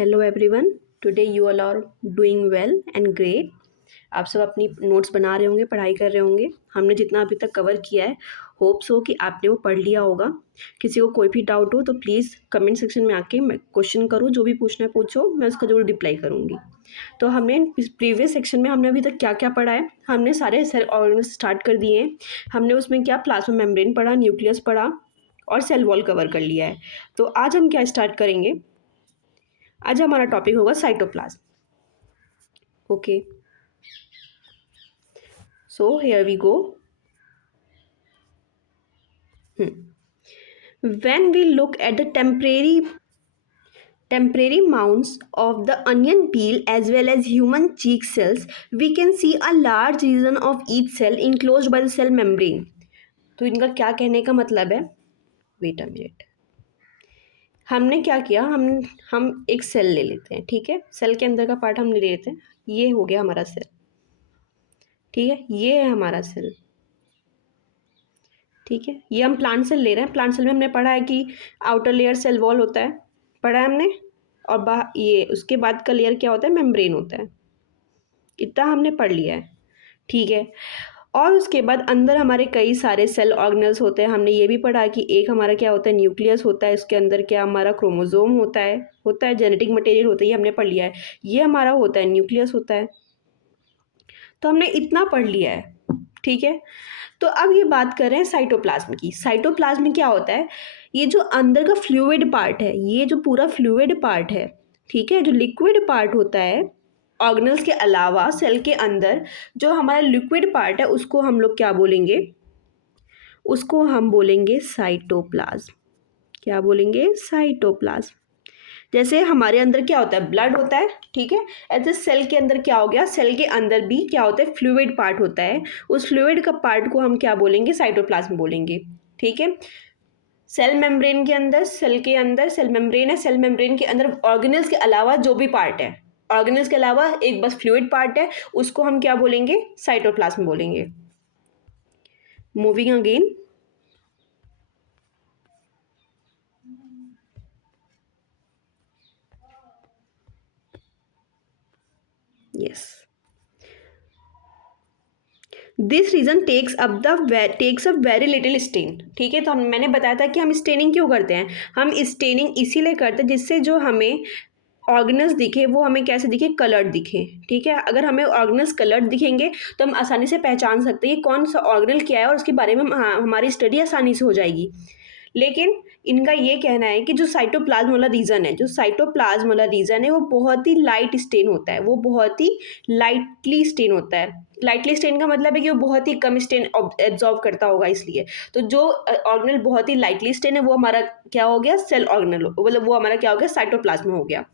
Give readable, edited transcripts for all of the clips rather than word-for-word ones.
Hello everyone, today you all are doing well and great. आप सब अपनी notes बना रहे होंगे, पढ़ाई कर रहे होंगे। हमने जितना अभी तक कवर किया है, होप्स हो कि आपने वो पढ़ लिया होगा। किसी को कोई भी डाउट हो तो प्लीज़ कमेंट सेक्शन में आके मैं क्वेश्चन करो, जो भी पूछना है पूछो, मैं उसका जरूर रिप्लाई करूँगी। तो हमने प्रीवियस सेक्शन में हमने अभी तक क्या क्या पढ़ा है, हमने सारे सेल ऑर्गेन्स स्टार्ट कर दिए हैं। हमने उसमें क्या प्लाज्मा मेम्ब्रेन पढ़ा, न्यूक्लियस पढ़ा और सेल वॉल कवर कर लिया है। तो आज हम क्या स्टार्ट करेंगे, आज हमारा टॉपिक होगा cytoplasm. Okay, so here we go. When we look at the temporary mounts of the onion peel as well as human cheek cells, we can see a large region of each cell enclosed by the cell membrane. तो इनका क्या कहने का मतलब है, wait a minute. हमने क्या किया, हम एक सेल ले लेते हैं, ठीक है। सेल के अंदर का पार्ट हम ले लेते हैं, ये हो गया हमारा सेल, ठीक है। ये है हमारा सेल, ठीक है। ये हम प्लांट सेल ले रहे हैं। प्लांट सेल में हमने पढ़ा है कि आउटर लेयर सेल वॉल होता है, पढ़ा है हमने। और ये उसके बाद का लेयर क्या होता है, मेम्ब्रेन होता है। इतना हमने पढ़ लिया है, ठीक है। और उसके बाद अंदर हमारे कई सारे सेल ऑर्गेनल्स होते हैं। हमने ये भी पढ़ा कि एक हमारा क्या होता है, न्यूक्लियस होता है। इसके अंदर क्या हमारा क्रोमोसोम होता है जेनेटिक मटेरियल होता है, ये हमने पढ़ लिया है। ये हमारा होता है न्यूक्लियस होता है। तो हमने इतना पढ़ लिया है, ठीक है। तो अब ये बात कर रहे हैं साइटोप्लाज्म की। साइटोप्लाज्म में क्या होता है, ये जो अंदर का फ्लूइड पार्ट है, ये जो पूरा फ्लूइड पार्ट है, ठीक है, जो लिक्विड पार्ट होता है ऑर्गेनल्स के अलावा सेल के अंदर, जो हमारा लिक्विड पार्ट है उसको हम लोग क्या बोलेंगे, उसको हम बोलेंगे साइटोप्लाज्म। क्या बोलेंगे, साइटोप्लाज्म। जैसे हमारे अंदर क्या होता है, ब्लड होता है, ठीक है। ऐसे सेल के अंदर क्या हो गया, सेल के अंदर भी क्या होता है, फ्लूइड पार्ट होता है। उस फ्लूइड का पार्ट को हम क्या बोलेंगे, साइटोप्लाज्म बोलेंगे, ठीक है। सेल मेम्ब्रेन के अंदर, सेल मेम्ब्रेन है, सेल मेम्ब्रेन के अंदर ऑर्गेनल्स के अलावा जो भी पार्ट है, ऑर्गेनल्स के अलावा एक बस फ्लूइड पार्ट है, उसको हम क्या बोलेंगे, साइटोप्लाज्म बोलेंगे। Moving again, yes, this region takes up very little stain, ठीक है। तो मैंने बताया था कि हम स्टेनिंग क्यों करते हैं। हम स्टेनिंग इसीलिए करते हैं जिससे जो हमें ऑर्गेनल्स दिखे वो हमें कैसे दिखे, कलर्ड दिखे, ठीक है। अगर हमें ऑर्गेनल्स कलर्ड दिखेंगे तो हम आसानी से पहचान सकते हैं कि कौन सा ऑर्गेनल क्या है, और उसके बारे में हमारी स्टडी आसानी से हो जाएगी। लेकिन इनका ये कहना है कि जो साइटोप्लाज्म वाला रीजन है, जो साइटोप्लाज्म वाला रीजन है, वो बहुत ही लाइट स्टेन होता है, वो बहुत ही लाइटली स्टेन होता है। लाइटली स्टेन का मतलब है कि वो बहुत ही कम स्टेन एब्जॉर्ब करता होगा, इसलिए। तो जो ऑर्गेनल बहुत ही लाइटली स्टेन है वो हमारा क्या हो गया, सेल ऑर्गेनल, मतलब वो हमारा क्या हो गया, साइटोप्लाज्म हो गया।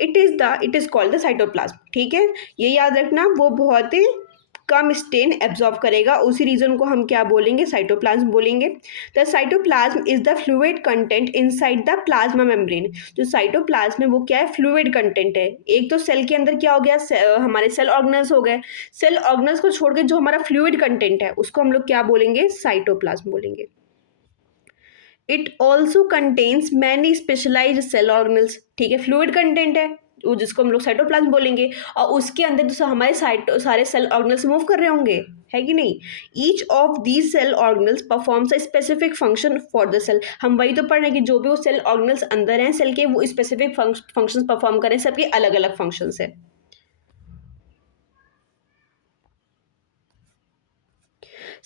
It is called the cytoplasm, ठीक है। ये याद रखना, वो बहुत ही कम स्टेन एब्जॉर्ब करेगा, उसी रीजन को हम क्या बोलेंगे, साइटोप्लाज्म बोलेंगे। The cytoplasm is the fluid content inside the plasma membrane. जो साइटोप्लाज्म है वो क्या है, फ्लूइड कंटेंट है। एक तो सेल के अंदर क्या हो गया, हमारे सेल ऑर्गेनल्स हो गए। सेल ऑर्गेनल्स को छोड़ के जो हमारा फ्लूइड कंटेंट है उसको हम लोग क्या बोलेंगे, साइटोप्लाज्म बोलेंगे। It also contains many specialised cell organelles, ठीक है। फ्लूइड कंटेंट है वो, जिसको हम लोग साइटोप्लाज्म बोलेंगे, और उसके अंदर जो हमारे सारे सेल ऑर्गेनल्स मूव कर रहे होंगे, है कि नहीं। Each of these cell organelles performs a specific function for the cell. हम वही तो पढ़ रहे हैं कि जो भी वो सेल ऑर्गेनल्स अंदर हैं सेल के, वो स्पेसिफिक फंक्शंस परफॉर्म करें, सबके अलग अलग फंक्शंस है।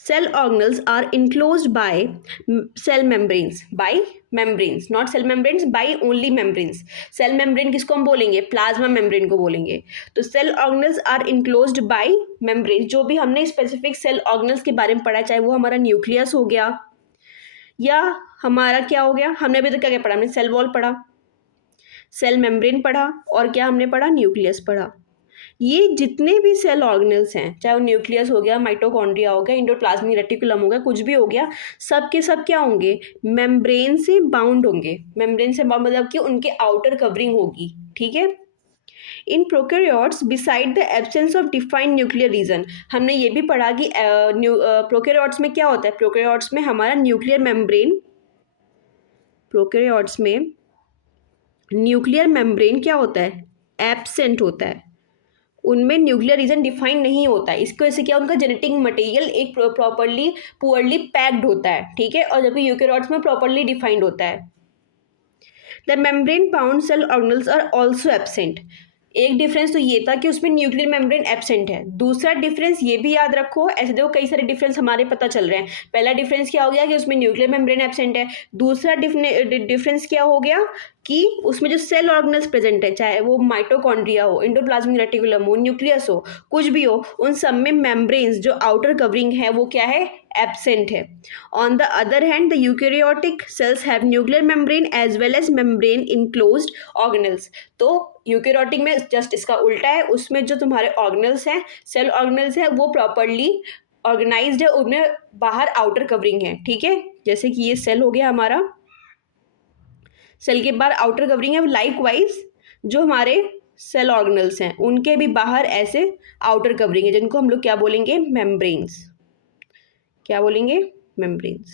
Cell organelles are enclosed by cell membranes, by membranes, not cell membranes, by only membranes. Cell membrane किसको हम बोलेंगे, प्लाज्मा मेम्ब्रेन को बोलेंगे। तो cell organelles are enclosed by membranes। जो भी हमने स्पेसिफिक सेल ऑर्गेनल्स के बारे में पढ़ा, चाहे वो हमारा न्यूक्लियस हो गया या हमारा क्या हो गया, हमने अभी तक क्या क्या पढ़ा, हमने सेल वॉल पढ़ा, सेल मेम्ब्रेन पढ़ा, और क्या हमने पढ़ा, न्यूक्लियस पढ़ा। ये जितने भी सेल ऑर्गेनल्स हैं, चाहे वो न्यूक्लियस हो गया, माइटोकॉन्ड्रिया हो गया, एंडोप्लाज्मिक रेटिकुलम हो गया, कुछ भी हो गया, सब के सब क्या होंगे, मेम्ब्रेन से बाउंड होंगे। मेम्ब्रेन से बाउंड मतलब कि उनके आउटर कवरिंग होगी, ठीक है। In prokaryotes beside the absence of defined nuclear region, हमने ये भी पढ़ा कि प्रोकैरियोट्स में क्या होता है, प्रोकैरियोट्स में हमारा न्यूक्लियर मेम्ब्रेन, प्रोकैरियोट्स में न्यूक्लियर मेम्ब्रेन क्या होता है, एब्सेंट होता है, उनमें न्यूक्लियर रीजन डिफाइन नहीं होता है। इसकी वजह से क्या, उनका जेनेटिक मटेरियल एक प्रॉपरली पुअरली पैक्ड होता है, ठीक है, और जबकि यूकेरियोट्स में प्रॉपरली डिफाइंड होता है। The membrane bound cell organelles are also absent. एक डिफरेंस तो ये था कि उसमें न्यूक्लियर मेम्ब्रेन एब्सेंट है। दूसरा डिफरेंस ये भी याद रखो, ऐसे देखो कई सारे डिफरेंस हमारे पता चल रहे हैं। पहला डिफरेंस क्या हो गया कि उसमें न्यूक्लियर मेम्ब्रेन एब्सेंट है। दूसरा डिफरेंस क्या हो गया कि उसमें जो सेल ऑर्गेनल्स प्रेजेंट है, चाहे वो माइटोकॉन्ड्रिया हो, एंडोप्लाज्मिक रेटिकुलम हो, न्यूक्लियस हो, कुछ भी हो, उन सब में मेम्ब्रेन्स जो आउटर कवरिंग है वो क्या है, एब्सेंट है। On the other hand the eukaryotic cells have nuclear membrane as well as membrane enclosed organelles. तो यूकेरियोटिक में जस्ट इसका उल्टा है, उसमें जो तुम्हारे ऑर्गेनल्स हैं, सेल ऑर्गेनल्स हैं, वो प्रॉपरली ऑर्गेनाइज्ड है, उनमें बाहर आउटर कवरिंग है, ठीक है। जैसे कि ये सेल हो गया हमारा, सेल के बाहर आउटर कवरिंग है। लाइक वाइज जो हमारे सेल ऑर्गेनल्स हैं उनके भी बाहर ऐसे आउटर कवरिंग है, जिनको हम लोग क्या बोलेंगे, मेम्ब्रेन्स। क्या बोलेंगे, membranes.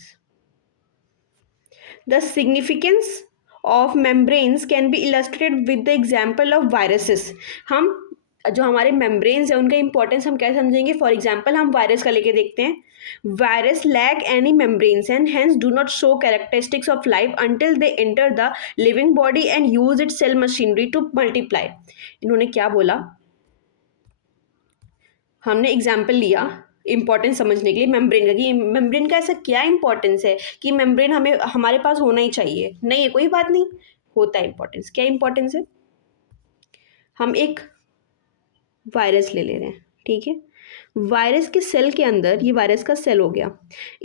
The significance of membranes can be illustrated with the example of viruses. हम जो हमारे मेम्ब्रेन्स है उनका इंपॉर्टेंस हम कैसे समझेंगे, फॉर एग्जाम्पल हम वायरस का लेके देखते हैं। Virus lack any membranes and hence do not show characteristics of life until they enter the living body and use it cell machinery to multiply. इन्होंने क्या बोला, हमने एग्जाम्पल लिया इंपॉर्टेंस समझने के लिए मेम्ब्रेन का, कि मेम्ब्रेन का ऐसा क्या इंपॉर्टेंस है कि मेम्ब्रेन हमें हमारे पास होना ही चाहिए। नहीं है, कोई बात नहीं, होता है इंपॉर्टेंस। क्या इंपॉर्टेंस है, हम एक वायरस ले रहे हैं, ठीक है। वायरस के सेल के अंदर, ये वायरस का सेल हो गया,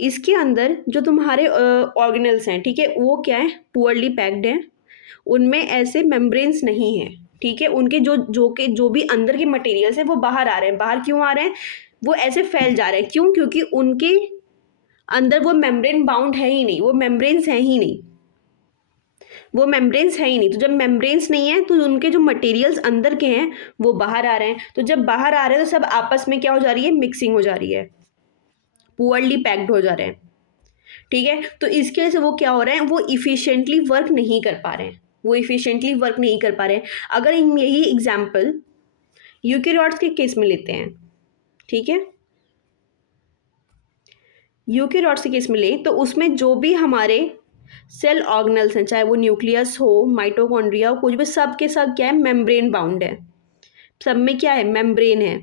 इसके अंदर जो तुम्हारे ऑर्गेनल्स हैं, ठीक है, वो क्या है, पुअरली पैक्ड हैं, उनमें ऐसे मेम्ब्रेन्स नहीं हैं, ठीक है। उनके जो भी अंदर के मटेरियल्स हैं वो बाहर आ रहे हैं। बाहर क्यों आ रहे हैं, वो ऐसे फैल जा रहे हैं, क्यों, क्योंकि उनके अंदर वो मेम्ब्रेन बाउंड है ही नहीं, वो मेम्ब्रेन्स हैं ही नहीं, वो मेम्ब्रेन्स है ही नहीं। तो जब मेम्ब्रेन्स नहीं है तो उनके जो मटेरियल्स अंदर के हैं वो बाहर आ रहे हैं। तो जब बाहर आ रहे हैं तो सब आपस में क्या हो जा रही है, मिक्सिंग हो जा रही है, पुअरली पैक्ड हो जा रहे हैं, ठीक है। तो इसकी वजह से वो क्या हो रहे हैं, वो इफिशिएंटली वर्क नहीं कर पा रहे हैं, वो इफिशिएंटली वर्क नहीं कर पा रहे हैं। अगर हम यही एग्जाम्पल यूकेरियोट्स के केस में लेते हैं, ठीक है, यूकेरियोट्स के केस में लें तो उसमें जो भी हमारे सेल ऑर्गेनल्स हैं, चाहे वो न्यूक्लियस हो, माइटोकॉन्ड्रिया हो, कुछ भी, सब के सब क्या है, मेम्ब्रेन बाउंड है, सब में क्या है, मेम्ब्रेन है।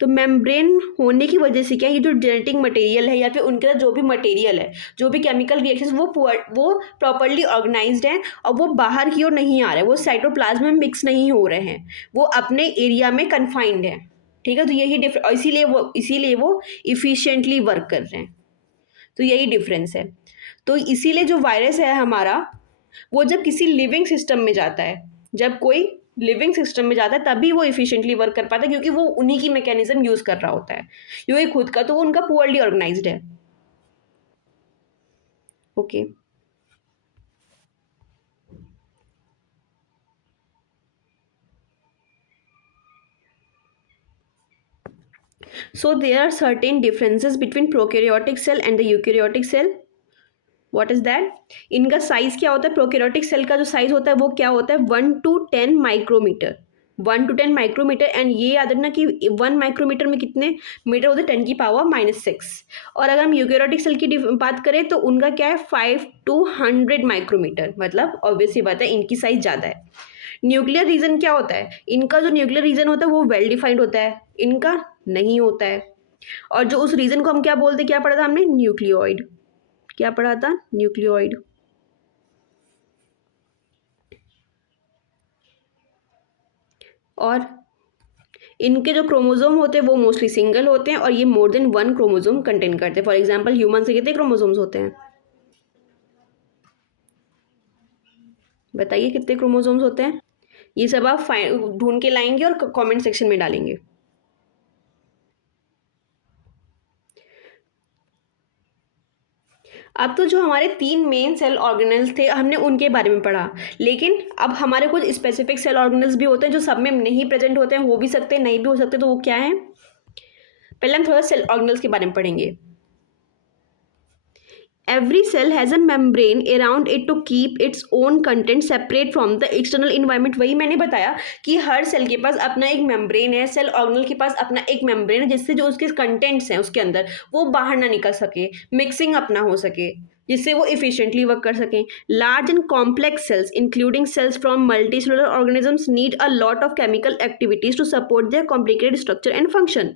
तो मेम्ब्रेन होने की वजह से क्या, ये जो जेनेटिक मटेरियल है या फिर उनके साथ जो भी मटेरियल है, जो भी केमिकल रिएक्शंस, वो प्रॉपरली ऑर्गेनाइज्ड हैं और वो बाहर की ओर नहीं आ रहे हैं, वो साइटोप्लाज्म में मिक्स नहीं हो रहे हैं, वो अपने एरिया में कन्फाइंड है, ठीक है। तो यही इसीलिए वो इफिशिएंटली वर्क कर रहे हैं। तो यही डिफरेंस है। तो इसीलिए जो वायरस है हमारा, वो जब किसी लिविंग सिस्टम में जाता है, जब कोई लिविंग सिस्टम में जाता है तभी वो इफिशिएंटली वर्क कर पाता है, क्योंकि वो उन्हीं की मैकेनिज्म यूज कर रहा होता है, क्योंकि खुद का तो वो उनका पुअरली ऑर्गेनाइज्ड है। Okay, so there are certain differences between prokaryotic cell and the eukaryotic cell. What is that? इनका साइज क्या होता है, प्रोकैरियोटिक सेल का जो साइज होता है वो क्या होता है, 1 to 10 micrometre, 1 to 10 micrometre. And ये याद रखना कि 1 माइक्रोमीटर में कितने मीटर होते हैं, 10 की पावर -6। और अगर हम यूकेरियोटिक सेल की बात करें तो उनका क्या है, 5 to 100 माइक्रोमीटर, मतलब ऑब्वियसली बात है इनकी साइज ज़्यादा है। न्यूक्लियर रीजन क्या होता है, इनका जो न्यूक्लियर रीजन होता है वो वेल डिफाइंड होता है, इनका नहीं होता है। और जो उस रीजन को हम क्या बोलते हैं, क्या पढ़ा था हमने, न्यूक्लियोइड। क्या पढ़ा था, न्यूक्लियोइड। और इनके जो क्रोमोसोम होते हैं वो मोस्टली सिंगल होते हैं और ये मोर देन 1 क्रोमोसोम कंटेन करते हैं। फॉर एग्जांपल ह्यूमन से कितने क्रोमोसोम्स होते हैं, बताइए कितने क्रोमोसोम्स होते हैं। ये सब आप ढूंढ के लाएंगे और कमेंट सेक्शन में डालेंगे। अब तो जो हमारे 3 मेन सेल ऑर्गेनल्स थे हमने उनके बारे में पढ़ा, लेकिन अब हमारे कुछ स्पेसिफिक सेल ऑर्गेनल्स भी होते हैं जो सब में नहीं प्रेजेंट होते हैं, हो भी सकते हैं नहीं भी हो सकते। तो वो क्या है, पहले हम थोड़ा सेल ऑर्गेनल्स के बारे में पढ़ेंगे। every cell has a membrane around it to keep its own content separate from the external environment। वही मैंने बताया कि हर सेल के पास अपना एक मेम्ब्रेन है, सेल ऑर्गेनल के पास अपना एक मेम्ब्रेन है, जिससे जो उसके कंटेंट्स हैं उसके अंदर वो बाहर ना निकल सके, मिक्सिंग अपना हो सके, जिससे वो इफिशिएंटली वर्क कर सकें। Large and complex cells including cells from multicellular organisms need a lot of chemical activities to support their complicated structure and function.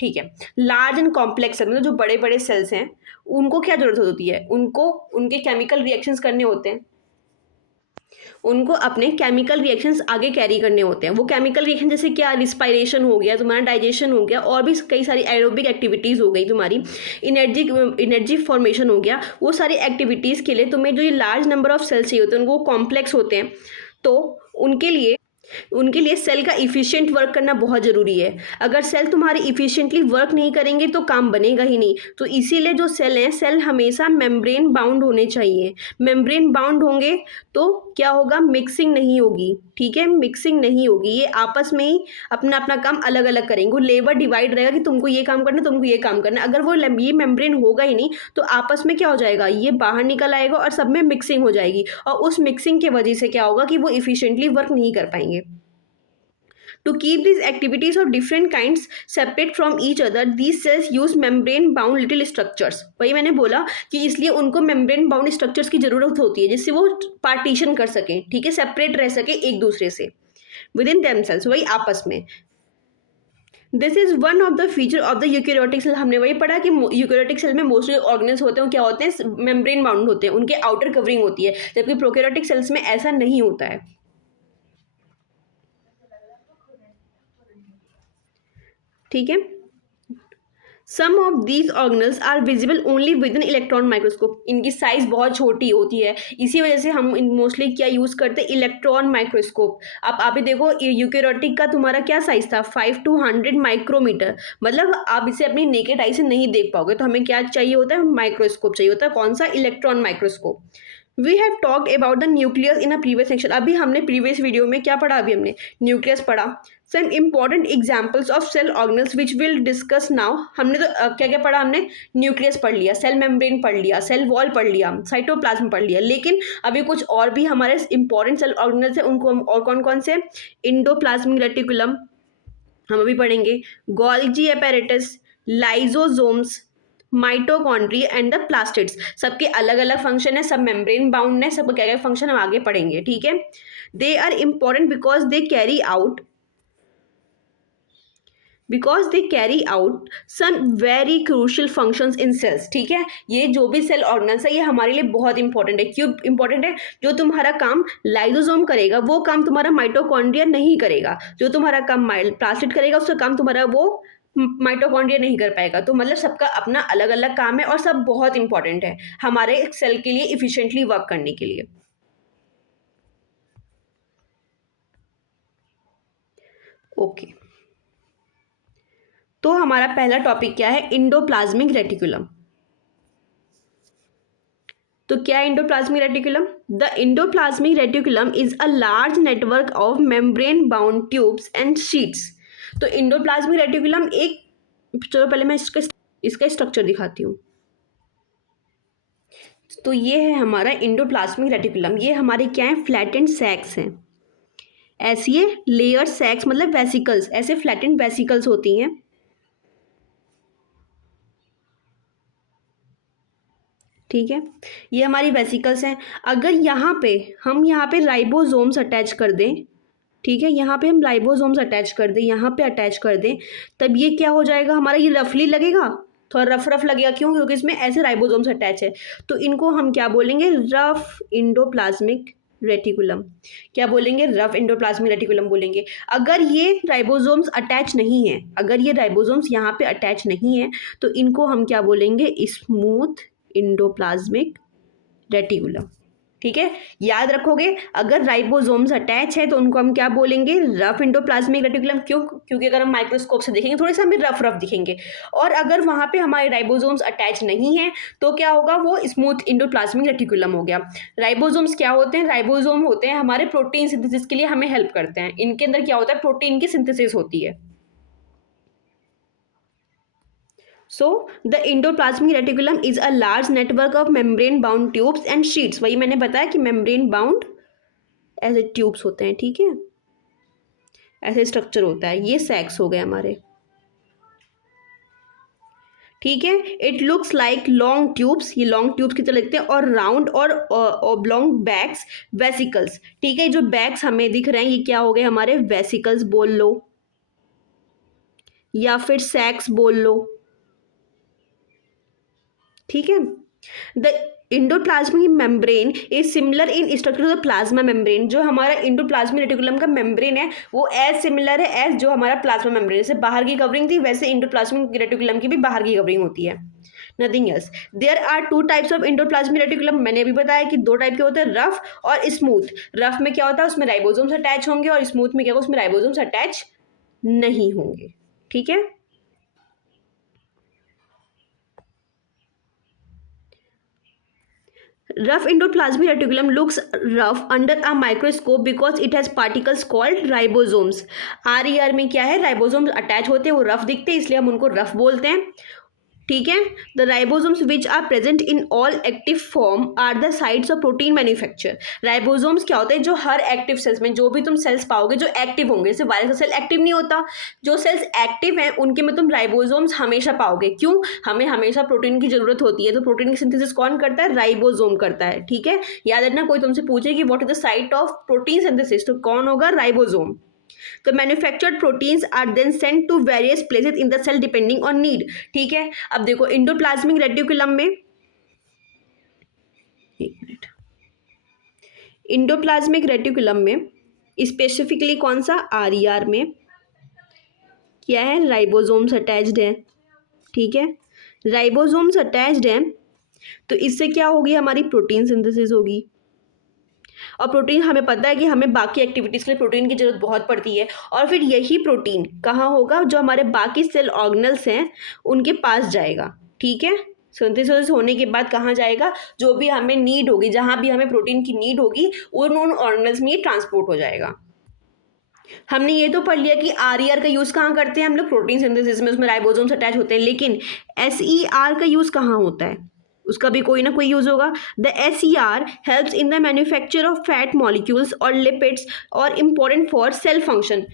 ठीक है, लार्ज एंड कॉम्प्लेक्स सेल मतलब जो बड़े बड़े सेल्स हैं उनको क्या जरूरत होती है, उनको उनके केमिकल रिएक्शंस करने होते हैं, उनको अपने केमिकल रिएक्शंस आगे कैरी करने होते हैं। वो केमिकल रिएक्शन जैसे क्या, रिस्पायरेशन हो गया तुम्हारा, डाइजेशन हो गया, और भी कई सारी एरोबिक एक्टिविटीज़ हो गई तुम्हारी, एनर्जी फॉर्मेशन हो गया। वो सारी एक्टिविटीज़ के लिए तुम्हें जो ये लार्ज नंबर ऑफ सेल्स चाहिए होते हैं उनको कॉम्प्लेक्स होते हैं, तो उनके लिए सेल का इफिशिएंट वर्क करना बहुत ज़रूरी है। अगर सेल तुम्हारे इफिशिएंटली वर्क नहीं करेंगे तो काम बनेगा ही नहीं। तो इसीलिए जो सेल हैं, सेल हमेशा मेम्ब्रेन बाउंड होने चाहिए। मेम्ब्रेन बाउंड होंगे तो क्या होगा, मिक्सिंग नहीं होगी। ठीक है, मिक्सिंग नहीं होगी, ये आपस में ही अपना अपना काम अलग अलग करेंगे। वो लेबर डिवाइड रहेगा कि तुमको ये काम करना, तुमको ये काम करना। अगर वो ये मेम्ब्रेन होगा ही नहीं तो आपस में क्या हो जाएगा, ये बाहर निकल आएगा और सब में मिक्सिंग हो जाएगी, और उस मिक्सिंग की वजह से क्या होगा कि वो इफिशिएंटली वर्क नहीं कर पाएंगे। To keep these activities of different kinds separate from each other, these cells use membrane bound little structures। वही मैंने बोला कि इसलिए उनको membrane bound structures की ज़रूरत होती है, जिससे वो पार्टीशन कर सकें, ठीक है, सेपरेट रह सके एक दूसरे से, विद इन themselves, वही आपस में। This is one of the feature of the eukaryotic cell. हमने वही पढ़ा कि यूकैरियोटिक सेल में मोस्टली ऑर्गेनल्स होते हैं, क्या होते हैं, मेम्ब्रेन बाउंड होते हैं, उनके आउटर कवरिंग होती है, जबकि प्रोकैरियोटिक सेल्स में ऐसा नहीं होता है। ठीक है, some of these organelles are visible only within electron microscope. इनकी साइज बहुत छोटी होती है, इसी वजह से हम मोस्टली क्या यूज़ करते हैं, इलेक्ट्रॉन माइक्रोस्कोप। अब आप ही देखो यूकैरियोटिक का तुम्हारा क्या साइज था, 5 to 100 माइक्रोमीटर, मतलब आप इसे अपनी नेकेड आई से नहीं देख पाओगे। तो हमें क्या चाहिए होता है, माइक्रोस्कोप चाहिए होता है। कौन सा, electron microscope. We have talked about the nucleus in a previous section. अभी हमने प्रीवियस वीडियो में क्या पढ़ा, अभी हमने न्यूक्लियस पढ़ा। Some important examples of cell organelles which will discuss now. हमने तो क्या क्या पढ़ा, हमने न्यूक्लियस पढ़ लिया, सेल मेम्ब्रेन पढ़ लिया, सेल वॉल पढ़ लिया, साइटोप्लाज्म पढ़ लिया, लेकिन अभी कुछ और भी हमारे इंपॉर्टेंट सेल ऑर्गेनल्स हैं, उनको हम और कौन कौन से, इंडोप्लाज्मिक रेटिकुलम हम अभी पढ़ेंगे, Golgi apparatus, lysosomes, mitochondria and the plastids. सबके अलग अलग फंक्शन है, सब मेम्ब्रेन बाउंड है, सब क्या क्या फंक्शन हम आगे पढ़ेंगे। ठीक है, they are important because they carry out some very crucial functions in cells. ठीक है, ये जो भी सेल ऑर्गेनल्स है ये हमारे लिए बहुत इंपॉर्टेंट है। क्यों इंपॉर्टेंट है, जो तुम्हारा काम लाइजोसोम करेगा वो काम तुम्हारा माइटोकॉन्ड्रिया नहीं करेगा, जो तुम्हारा काम प्लास्टिड करेगा उसका काम तुम्हारा वो माइटोकॉन्ड्रिया नहीं कर पाएगा। तो मतलब सबका अपना अलग अलग काम है और सब बहुत इंपॉर्टेंट है हमारे सेल के लिए इफिशिएंटली वर्क करने के लिए। ओके, तो हमारा पहला टॉपिक क्या है, इंडोप्लाज्मिक रेटिकुलम। तो क्या है endoplasmic reticulum? The endoplasmic reticulum is a large network of membrane bound tubes and sheets. तो इंडोप्लाज्मिक रेटिकुलम एक, चलो पहले मैं इसका स्ट्रक्चर दिखाती हूँ। तो ये है हमारा इंडोप्लाज्मिक रेटिकुलम। ये हमारे क्या है, फ्लैटेंड सैक्स हैं। ऐसी ये लेयर सैक्स मतलब वेसिकल्स, ऐसे फ्लैटेंड वेसिकल्स होती हैं। ठीक है, ये हमारी वेसिकल्स हैं। अगर यहाँ पे राइबोसोम्स अटैच कर दें, ठीक है, यहाँ पे हम राइबोसोम्स अटैच कर दें, यहाँ पे अटैच कर दें, तब ये क्या हो जाएगा हमारा, ये रफली लगेगा, थोड़ा रफ रफ लगेगा। क्यों? क्योंकि इसमें ऐसे राइबोसोम्स अटैच है। तो इनको हम क्या बोलेंगे, रफ इंडोप्लाज्मिक रेटिकुलम। क्या बोलेंगे, रफ इंडोप्लाज्मिक रेटिकुलम बोलेंगे। अगर ये राइबोसोम्स अटैच नहीं है, अगर ये राइबोसोम्स यहाँ पे अटैच नहीं है तो इनको हम क्या बोलेंगे, स्मूथ इंडोप्लाज्मिक रेटिकुलम। ठीक है, याद रखोगे, अगर राइबोसोम्स अटैच है तो उनको हम क्या बोलेंगे, रफ इंडोप्लाज्मिक रेटिकुलम। क्यों? क्योंकि अगर हम माइक्रोस्कोप से देखेंगे थोड़े से हमें रफ रफ दिखेंगे, और अगर वहाँ पे हमारे राइबोसोम्स अटैच नहीं है तो क्या होगा, वो स्मूथ इंडोप्लाज्मिक रेटिकुलम हो गया। राइबोसोम्स क्या होते हैं, राइबोसोम होते हैं हमारे प्रोटीन सिंथेसिस के लिए हमें हेल्प करते हैं। इनके अंदर क्या होता है, प्रोटीन की सिंथेसिस होती है। So the endoplasmic reticulum is a large network of membrane bound tubes and sheets. वही मैंने बताया कि मेम्ब्रेन बाउंड ऐसे ट्यूब्स होते हैं, ठीक है, ऐसे स्ट्रक्चर होता है। ये सैक्स हो गए हमारे, ठीक है। It looks like long tubes, ये लॉन्ग ट्यूब्स की तरह लगते हैं, और राउंड और ओब्लॉन्ग बैग्स, वेसिकल्स, ठीक है। जो बैग्स हमें दिख रहे हैं ये क्या हो गए हमारे, वेसिकल्स बोल लो या फिर सैक्स बोल लो, ठीक है। The endoplasmic membrane is similar in structure to the plasma membrane. जो हमारा इंडोप्लाज्मिक रेटिकुलम का मेम्ब्रेन है वो एज सिमिलर है एज जो हमारा प्लाज्मा मेम्ब्रेन। जैसे बाहर की कवरिंग थी वैसे इंडोप्लाज्मिक रेटिकुलम की भी बाहर की कवरिंग होती है, nothing else. There are two types of endoplasmic reticulum. मैंने अभी बताया कि दो टाइप के होते हैं, रफ और स्मूथ। रफ में क्या होता है, उसमें राइबोसोम्स अटैच होंगे, और स्मूथ में क्या होगा, उसमें राइबोसोम्स अटैच नहीं होंगे, ठीक है। Rough endoplasmic reticulum looks rough under a microscope because it has particles called ribosomes. RER में क्या है, राइबोसोम्स अटैच होते हैं, वो रफ दिखते हैं इसलिए हम उनको रफ बोलते हैं, ठीक है। The ribosomes which are present in all active form are the sites of protein manufacture. Ribosomes क्या होते हैं, जो हर एक्टिव सेल्स में, जो भी तुम सेल्स पाओगे जो एक्टिव होंगे, जैसे वायरस का सेल एक्टिव नहीं होता, जो सेल्स एक्टिव हैं उनके में तुम राइबोसोम्स हमेशा पाओगे। क्यों, हमें हमेशा प्रोटीन की जरूरत होती है, तो प्रोटीन की सिंथेसिस कौन करता है, राइबोसोम करता है, ठीक है। याद रखना, कोई तुमसे पूछे कि what is the site of protein synthesis, तो कौन होगा, राइबोसोम। तो manufactured proteins are then sent to various places in the cell depending on need, ठीक है। अब देखो इंडोप्लाज्मिक रेटिकुलम में, एक मिनट, इंडोप्लाज्मिक रेटिकुलम में स्पेसिफिकली कौन सा, आरईआर में क्या है, राइबोसोम्स अटैच्ड है, ठीक है। राइबोसोम्स अटैच्ड है तो इससे क्या होगी, हमारी प्रोटीन सिंथेसिस होगी। और प्रोटीन हमें पता है कि हमें बाकी एक्टिविटीज़ के लिए प्रोटीन की जरूरत बहुत पड़ती है, और फिर यही प्रोटीन कहाँ होगा, जो हमारे बाकी सेल ऑर्गेनल्स हैं उनके पास जाएगा, ठीक है। सिंथेसिस होने के बाद कहाँ जाएगा, जो भी हमें नीड होगी, जहाँ भी हमें प्रोटीन की नीड होगी उन ऑर्गेनल्स में ये ट्रांसपोर्ट हो जाएगा। हमने ये तो पढ़ लिया कि आरईआर का यूज़ कहाँ करते हैं हम लोग, प्रोटीन सिंथेसिस में, उसमें राइबोसोम्स अटैच होते हैं, लेकिन एसईआर का यूज़ कहाँ होता है, उसका भी कोई ना कोई यूज होगा। The SER helps in the manufacture of fat molecules और लिपिड्स और important for sale function.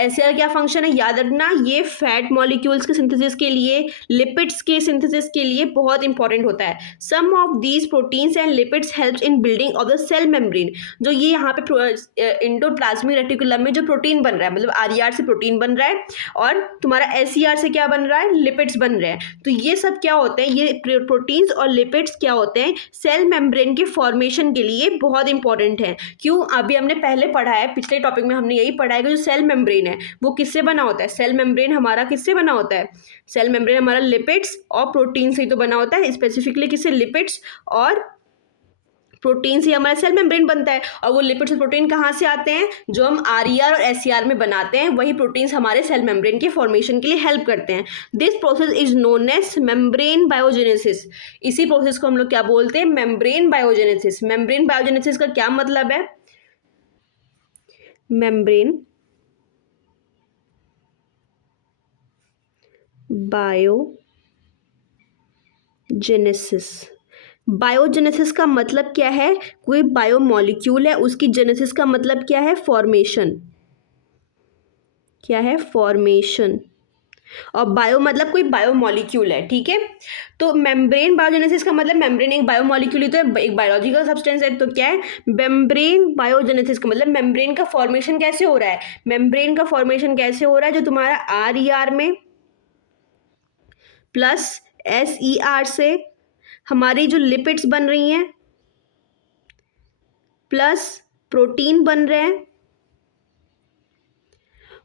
SER क्या फंक्शन है, याद रखना, ये फैट मॉलिक्यूल्स के सिंथेसिस के लिए, लिपिड्स के सिंथेसिस के लिए बहुत इंपॉर्टेंट होता है। Some of these proteins and lipids helps in building of the cell membrane. जो ये यहाँ पे इंडोप्लाज्मिक रेटिकुलम में जो प्रोटीन बन रहा है, मतलब RER से प्रोटीन बन रहा है और तुम्हारा SER से क्या बन रहा है, लिपिड्स बन रहे हैं। तो ये सब क्या होते हैं, ये प्रोटीन्स और लिपिड्स क्या होते हैं, सेल मेम्ब्रेन के फॉर्मेशन के लिए बहुत इंपॉर्टेंट है। क्यों, अभी हमने पहले पढ़ा है, पिछले टॉपिक में हमने यही पढ़ा है कि जो सेल मेम्ब्रेन है वो किससे बना होता है, सेल मेम्ब्रेन हमारा किससे बना होता है, सेल मेम्ब्रेन हमारा लिपिड्स और प्रोटीन से ही तो बना होता है, स्पेसिफिकली किससे, लिपिड्स और प्रोटीन से हमारा सेल मेम्ब्रेन बनता है। और वो लिपिड्स और प्रोटीन कहाँ से आते हैं, जो हम RER और SER में बनाते हैं, वही प्रोटीन्स हमारे सेल मेम्ब्रेन के फॉर्मेशन के लिए हेल्प करते हैं। This process is known as membrane biogenesis. इसी प्रोसेस को हम लोग क्या बोलते हैं, मेम्ब्रेन बायोजेनेसिस। मेम्ब्रेन बायोजेनेसिस का क्या मतलब है, मेम्ब्रेन बायोजेनेसिस। बायोजेनेसिस का मतलब क्या है, कोई बायोमॉलिक्यूल है उसकी जेनेसिस का मतलब क्या है, फॉर्मेशन, क्या है, फॉर्मेशन। और बायो मतलब कोई बायोमॉलिक्यूल है, ठीक है। तो मेम्ब्रेन बायोजेनेसिस का मतलब मेम्ब्रेन एक बायोमॉलिक्यूल ही तो है, एक बायोलॉजिकल सब्सटेंस है। तो क्या है, मेम्ब्रेन बायोजेनेसिस का मतलब मेम्ब्रेन का फॉर्मेशन कैसे हो रहा है, मेम्ब्रेन का फॉर्मेशन कैसे हो रहा है, जो तुम्हारा RER में प्लस SER से हमारी जो लिपिड्स बन रही हैं प्लस प्रोटीन बन रहे हैं,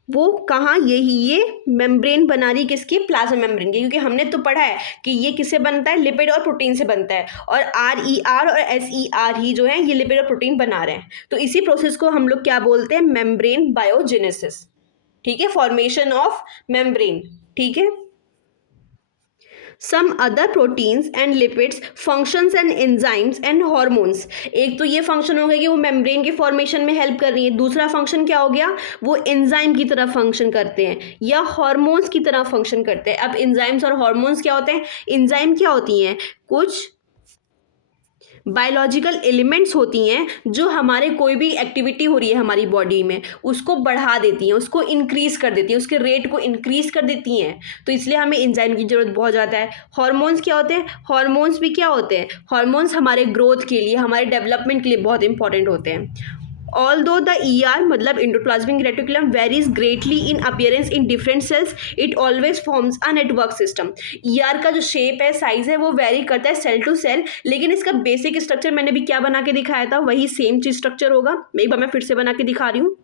वो कहाँ, ये मेम्ब्रेन बना रही किसकी, प्लाज्मा मेम्ब्रेन की। क्योंकि हमने तो पढ़ा है कि ये किससे बनता है, लिपिड और प्रोटीन से बनता है, और RER और SER ही जो है ये लिपिड और प्रोटीन बना रहे हैं। तो इसी प्रोसेस को हम लोग क्या बोलते हैं, मेम्ब्रेन बायोजेनेसिस, ठीक है, फॉर्मेशन ऑफ मेम्ब्रेन, ठीक है। Some other proteins and lipids functions and enzymes and hormones. एक तो ये फंक्शन हो गया कि वो मेम्ब्रेन के फॉर्मेशन में हेल्प कर रही है, दूसरा फंक्शन क्या हो गया, वो एंजाइम की तरह फंक्शन करते हैं या हॉर्मोन्स की तरह फंक्शन करते हैं। अब एंजाइम्स और हॉर्मोन्स क्या होते हैं, एंजाइम क्या होती हैं, कुछ बायोलॉजिकल एलिमेंट्स होती हैं जो हमारे कोई भी एक्टिविटी हो रही है हमारी बॉडी में उसको बढ़ा देती हैं, उसको इंक्रीज कर देती हैं, उसके रेट को इंक्रीज कर देती हैं, तो इसलिए हमें एंजाइम की जरूरत बहुत ज़्यादा है। हॉर्मोन्स क्या होते हैं, हॉर्मोन्स भी क्या होते हैं, हॉर्मोन्स हमारे ग्रोथ के लिए, हमारे डेवलपमेंट के लिए बहुत इंपॉर्टेंट होते हैं। Although the ER मतलब endoplasmic reticulum varies greatly in appearance in different cells, it always forms a network system. ER का जो शेप है, साइज है, वो वेरी करता है सेल टू सेल, लेकिन इसका बेसिक स्ट्रक्चर मैंने भी क्या बना के दिखाया था, वही सेम चीज स्ट्रक्चर होगा। एक बार मैं फिर से बना के दिखा रही हूँ।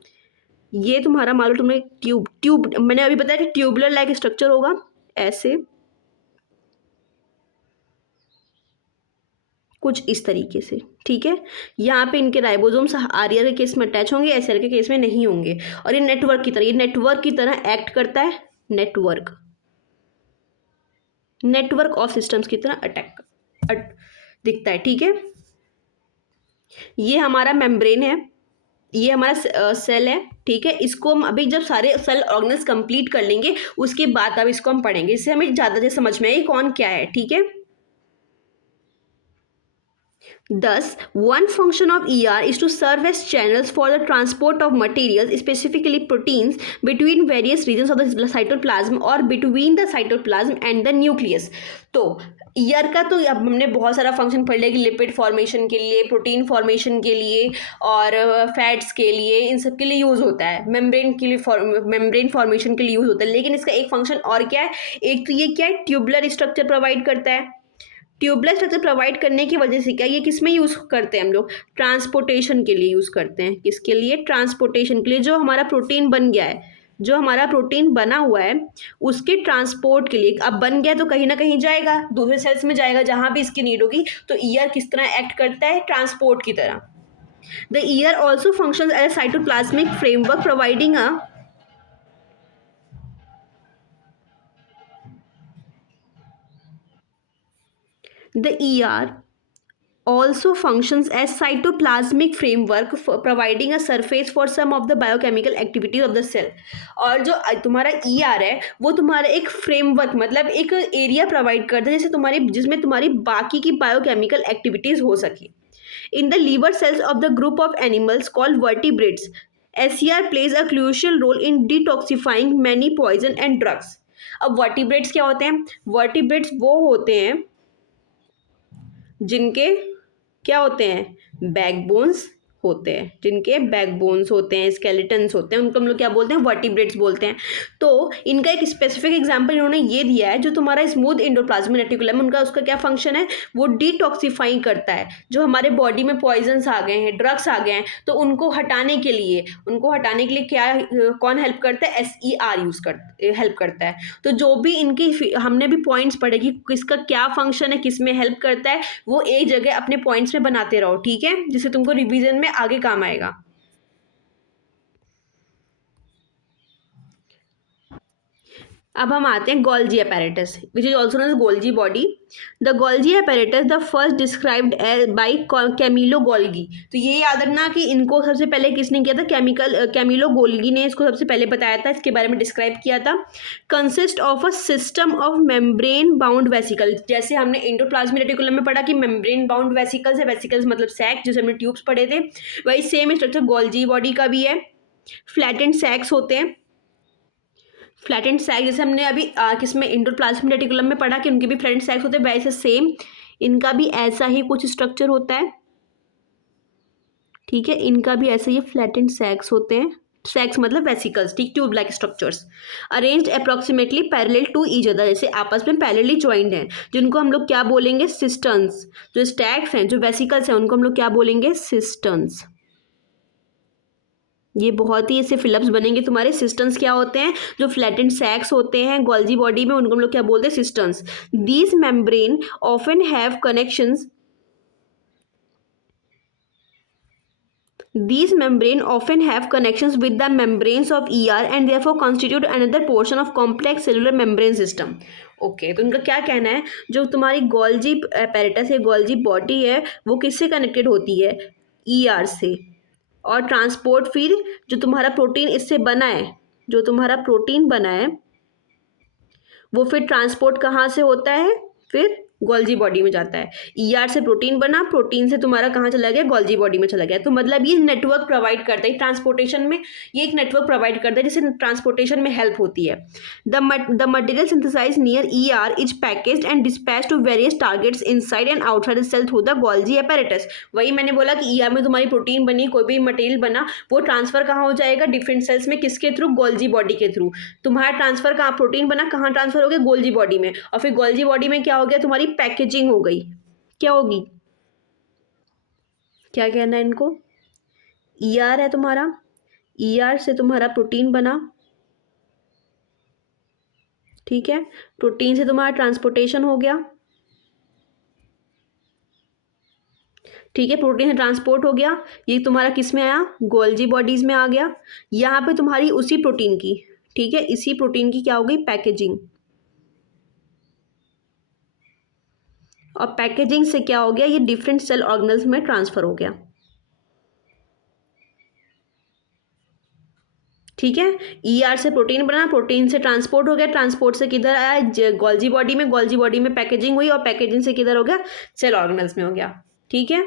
ये तुम्हारा मान लो तुमने ट्यूब मैंने अभी बताया कि ट्यूबुलर लाइक स्ट्रक्चर होगा ऐसे कुछ इस तरीके से, ठीक है। यहाँ पे इनके राइबोसोम्स आरआर के केस में अटैच होंगे, एसआर के केस में नहीं होंगे, और ये नेटवर्क की तरह, ये नेटवर्क की तरह एक्ट करता है, नेटवर्क ऑफ सिस्टम्स की तरह दिखता है, ठीक है। ये हमारा मेम्ब्रेन है, ये हमारा सेल है, ठीक है। इसको हम अभी जब सारे सेल ऑर्गेनल्स कंप्लीट कर लेंगे उसके बाद अब इसको हम पढ़ेंगे, इससे हमें ज़्यादा समझ में आए कौन क्या है, ठीक है। Thus, one function of ER is to serve as channels for the transport of materials, specifically proteins, between various regions of the cytoplasm or between the cytoplasm and the nucleus. तो ER का तो अब हमने बहुत सारा function पढ़ लिया कि लिपिड फॉर्मेशन के लिए, प्रोटीन फॉर्मेशन के लिए और फैट्स के लिए, इन सब के लिए यूज़ होता है, मेम्ब्रेन के लिए मेम्ब्रेन फॉर्मेशन के लिए यूज़ होता है। लेकिन इसका एक फंक्शन और क्या है, एक तो ये क्या है, ट्यूबुलर स्ट्रक्चर प्रोवाइड करता है। ट्यूबलेस स्ट्रक्चर प्रोवाइड करने की वजह से क्या, ये किस में यूज़ करते हैं हम लोग, ट्रांसपोर्टेशन के लिए यूज़ करते हैं। किसके लिए, ट्रांसपोर्टेशन के लिए। जो हमारा प्रोटीन बन गया है, जो हमारा प्रोटीन बना हुआ है उसके ट्रांसपोर्ट के लिए, अब बन गया तो कहीं ना कहीं जाएगा, दूसरे सेल्स में जाएगा जहाँ भी इसकी नीड होगी। तो ईआर किस तरह एक्ट करता है, ट्रांसपोर्ट की तरह। The ER also function as a cytoplasmic framework providing a The ER also functions as cytoplasmic framework providing a surface for some of the biochemical activities of the cell. और जो तुम्हारा ER है वो तुम्हारा एक framework मतलब एक area provide करता है जिसमें तुम्हारी बाकी की बायोकेमिकल एक्टिविटीज हो सके। In the liver cells of the group of animals called vertebrates, SER plays a crucial role in detoxifying many poison and drugs. अब वर्टिब्रेट्स क्या होते हैं, वर्टिब्रेट्स वो होते हैं जिनके क्या होते हैं, बैकबोन्स होते हैं, जिनके बैकबोन्स होते हैं, स्केलेटन्स होते हैं, उनको हम लोग क्या बोलते हैं, वर्टिब्रेट्स बोलते हैं। तो इनका एक स्पेसिफिक एग्जांपल इन्होंने ये दिया है, जो तुम्हारा स्मूथ एंडोप्लाज्मिक रेटिकुलम, उनका उसका क्या फंक्शन है, वो डिटॉक्सिफाइंग करता है। जो हमारे बॉडी में पॉइजन्स आ गए हैं, ड्रग्स आ गए हैं, तो उनको हटाने के लिए क्या कौन हेल्प करता है, SER हेल्प करता है। तो जो भी इनकी हमने भी पॉइंट्स पढ़े कि किसका क्या फंक्शन है, किस में हेल्प करता है, वो एक जगह अपने पॉइंट्स में बनाते रहो, ठीक है, जिससे तुमको रिवीजन में आगे काम आएगा। अब हम आते हैं Golgi apparatus, which is also known as Golgi body. The Golgi apparatus the first described by Camillo Golgi. तो ये याद रखना कि इनको सबसे पहले किसने किया था, कैमिलो गोल्गी ने इसको सबसे पहले बताया था, इसके बारे में डिस्क्राइब किया था। Consist of a system of membrane bound vesicle. जैसे हमने एंडोप्लाज्मिक रेटिकुलम में पढ़ा कि मेम्ब्रेन बाउंड वेसिकल्स है, वेसिकल्स मतलब सैक, जैसे हमने ट्यूब्स पढ़े थे, वही सेम स्ट्रक्चर गोल्जी बॉडी का भी है। फ्लैटेंड सैक्स होते हैं, फ्लैटेंड सैक, जैसे हमने अभी किसमें एंडोप्लाज्मिक रेटिकुलम में पढ़ा कि उनके भी फ्लैटेंड सैक्स होते हैं, वैसे सेम इनका भी ऐसा ही कुछ स्ट्रक्चर होता है, ठीक है। इनका भी ऐसे ही फ्लैटेंड सैक्स होते हैं, सैक्स मतलब वेसिकल्स, ठीक, tube like structures, arranged approximately parallel to each other, जैसे आपस में पैरेलली ज्वाइंट हैं, जिनको हम लोग क्या बोलेंगे, सिस्टन्स। जो स्टैक्स हैं, जो वेसिकल्स हैं, उनको हम लोग क्या बोलेंगे, सिस्टन्स। ये बहुत ही ऐसे फिलअप्स बनेंगे तुम्हारे। सिस्टन्स क्या होते हैं, जो फ्लैटेंड सैक्स होते हैं गोल्जी बॉडी में, उनको हम लोग क्या बोलते हैं, cisterns. These membrane often have connections These membrane often have connections with the membranes of ER and therefore constitute another portion of complex cellular membrane system. Okay, तो उनका क्या कहना है, जो तुम्हारी गोल्जी apparatus है, गोल्जी बॉडी है, वो किससे कनेक्टेड होती है, ईआर से। और ट्रांसपोर्ट फिर जो तुम्हारा प्रोटीन इससे बना है, जो तुम्हारा प्रोटीन बना है वो फिर ट्रांसपोर्ट कहाँ से होता है, फिर गोल्जी बॉडी में जाता है। ईआर से प्रोटीन बना, प्रोटीन से तुम्हारा कहाँ चला गया, गोल्जी बॉडी में चला गया। तो मतलब ये नेटवर्क प्रोवाइड करता है ट्रांसपोर्टेशन में, ये एक नेटवर्क प्रोवाइड करता है जिससे ट्रांसपोर्टेशन में हेल्प होती है। The material synthesise near ER is packaged and dispatch to various targets inside and outside the cell through the Golgi apparatus। वही मैंने बोला कि ईआर में तुम्हारी प्रोटीन बनी, कोई भी मटेरियल बना, वो ट्रांसफर कहाँ हो जाएगा, डिफरेंट सेल्स में, किसके थ्रू, गोल्जी बॉडी के थ्रू। तुम्हारा ट्रांसफर कहाँ, प्रोटीन बना, कहाँ ट्रांसफर हो गया, गोल्जी बॉडी में। और फिर गोल्जी बॉडी में क्या हो गया, तुम्हारी पैकेजिंग हो गई। क्या होगी, क्या कहना है इनको, ईआर है तुम्हारा, ईआर से तुम्हारा प्रोटीन बना, ठीक है, प्रोटीन से तुम्हारा ट्रांसपोर्टेशन हो गया, ठीक है, प्रोटीन से ट्रांसपोर्ट हो गया, ये तुम्हारा किस में आया, गोल्जी बॉडीज में आ गया। यहाँ पे तुम्हारी उसी प्रोटीन की, ठीक है, इसी प्रोटीन की क्या हो गई, पैकेजिंग। और पैकेजिंग से क्या हो गया, ये डिफरेंट सेल ऑर्गेनल्स में ट्रांसफर हो गया। ठीक है, ईआर से प्रोटीन बना, प्रोटीन से ट्रांसपोर्ट हो गया, ट्रांसपोर्ट से किधर आया, गोल्जी बॉडी में, गोल्जी बॉडी में पैकेजिंग हुई, और पैकेजिंग से किधर हो गया, सेल ऑर्गेनल्स में हो गया। ठीक है,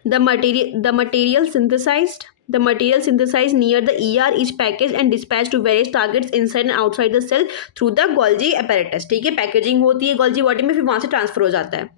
the material synthesized near the ER is packaged and dispatched to various targets inside and outside the cell through the Golgi apparatus। ठीक है, पैकेजिंग होती है गोल्जी बॉडी में, फिर वहां से ट्रांसफर हो जाता है।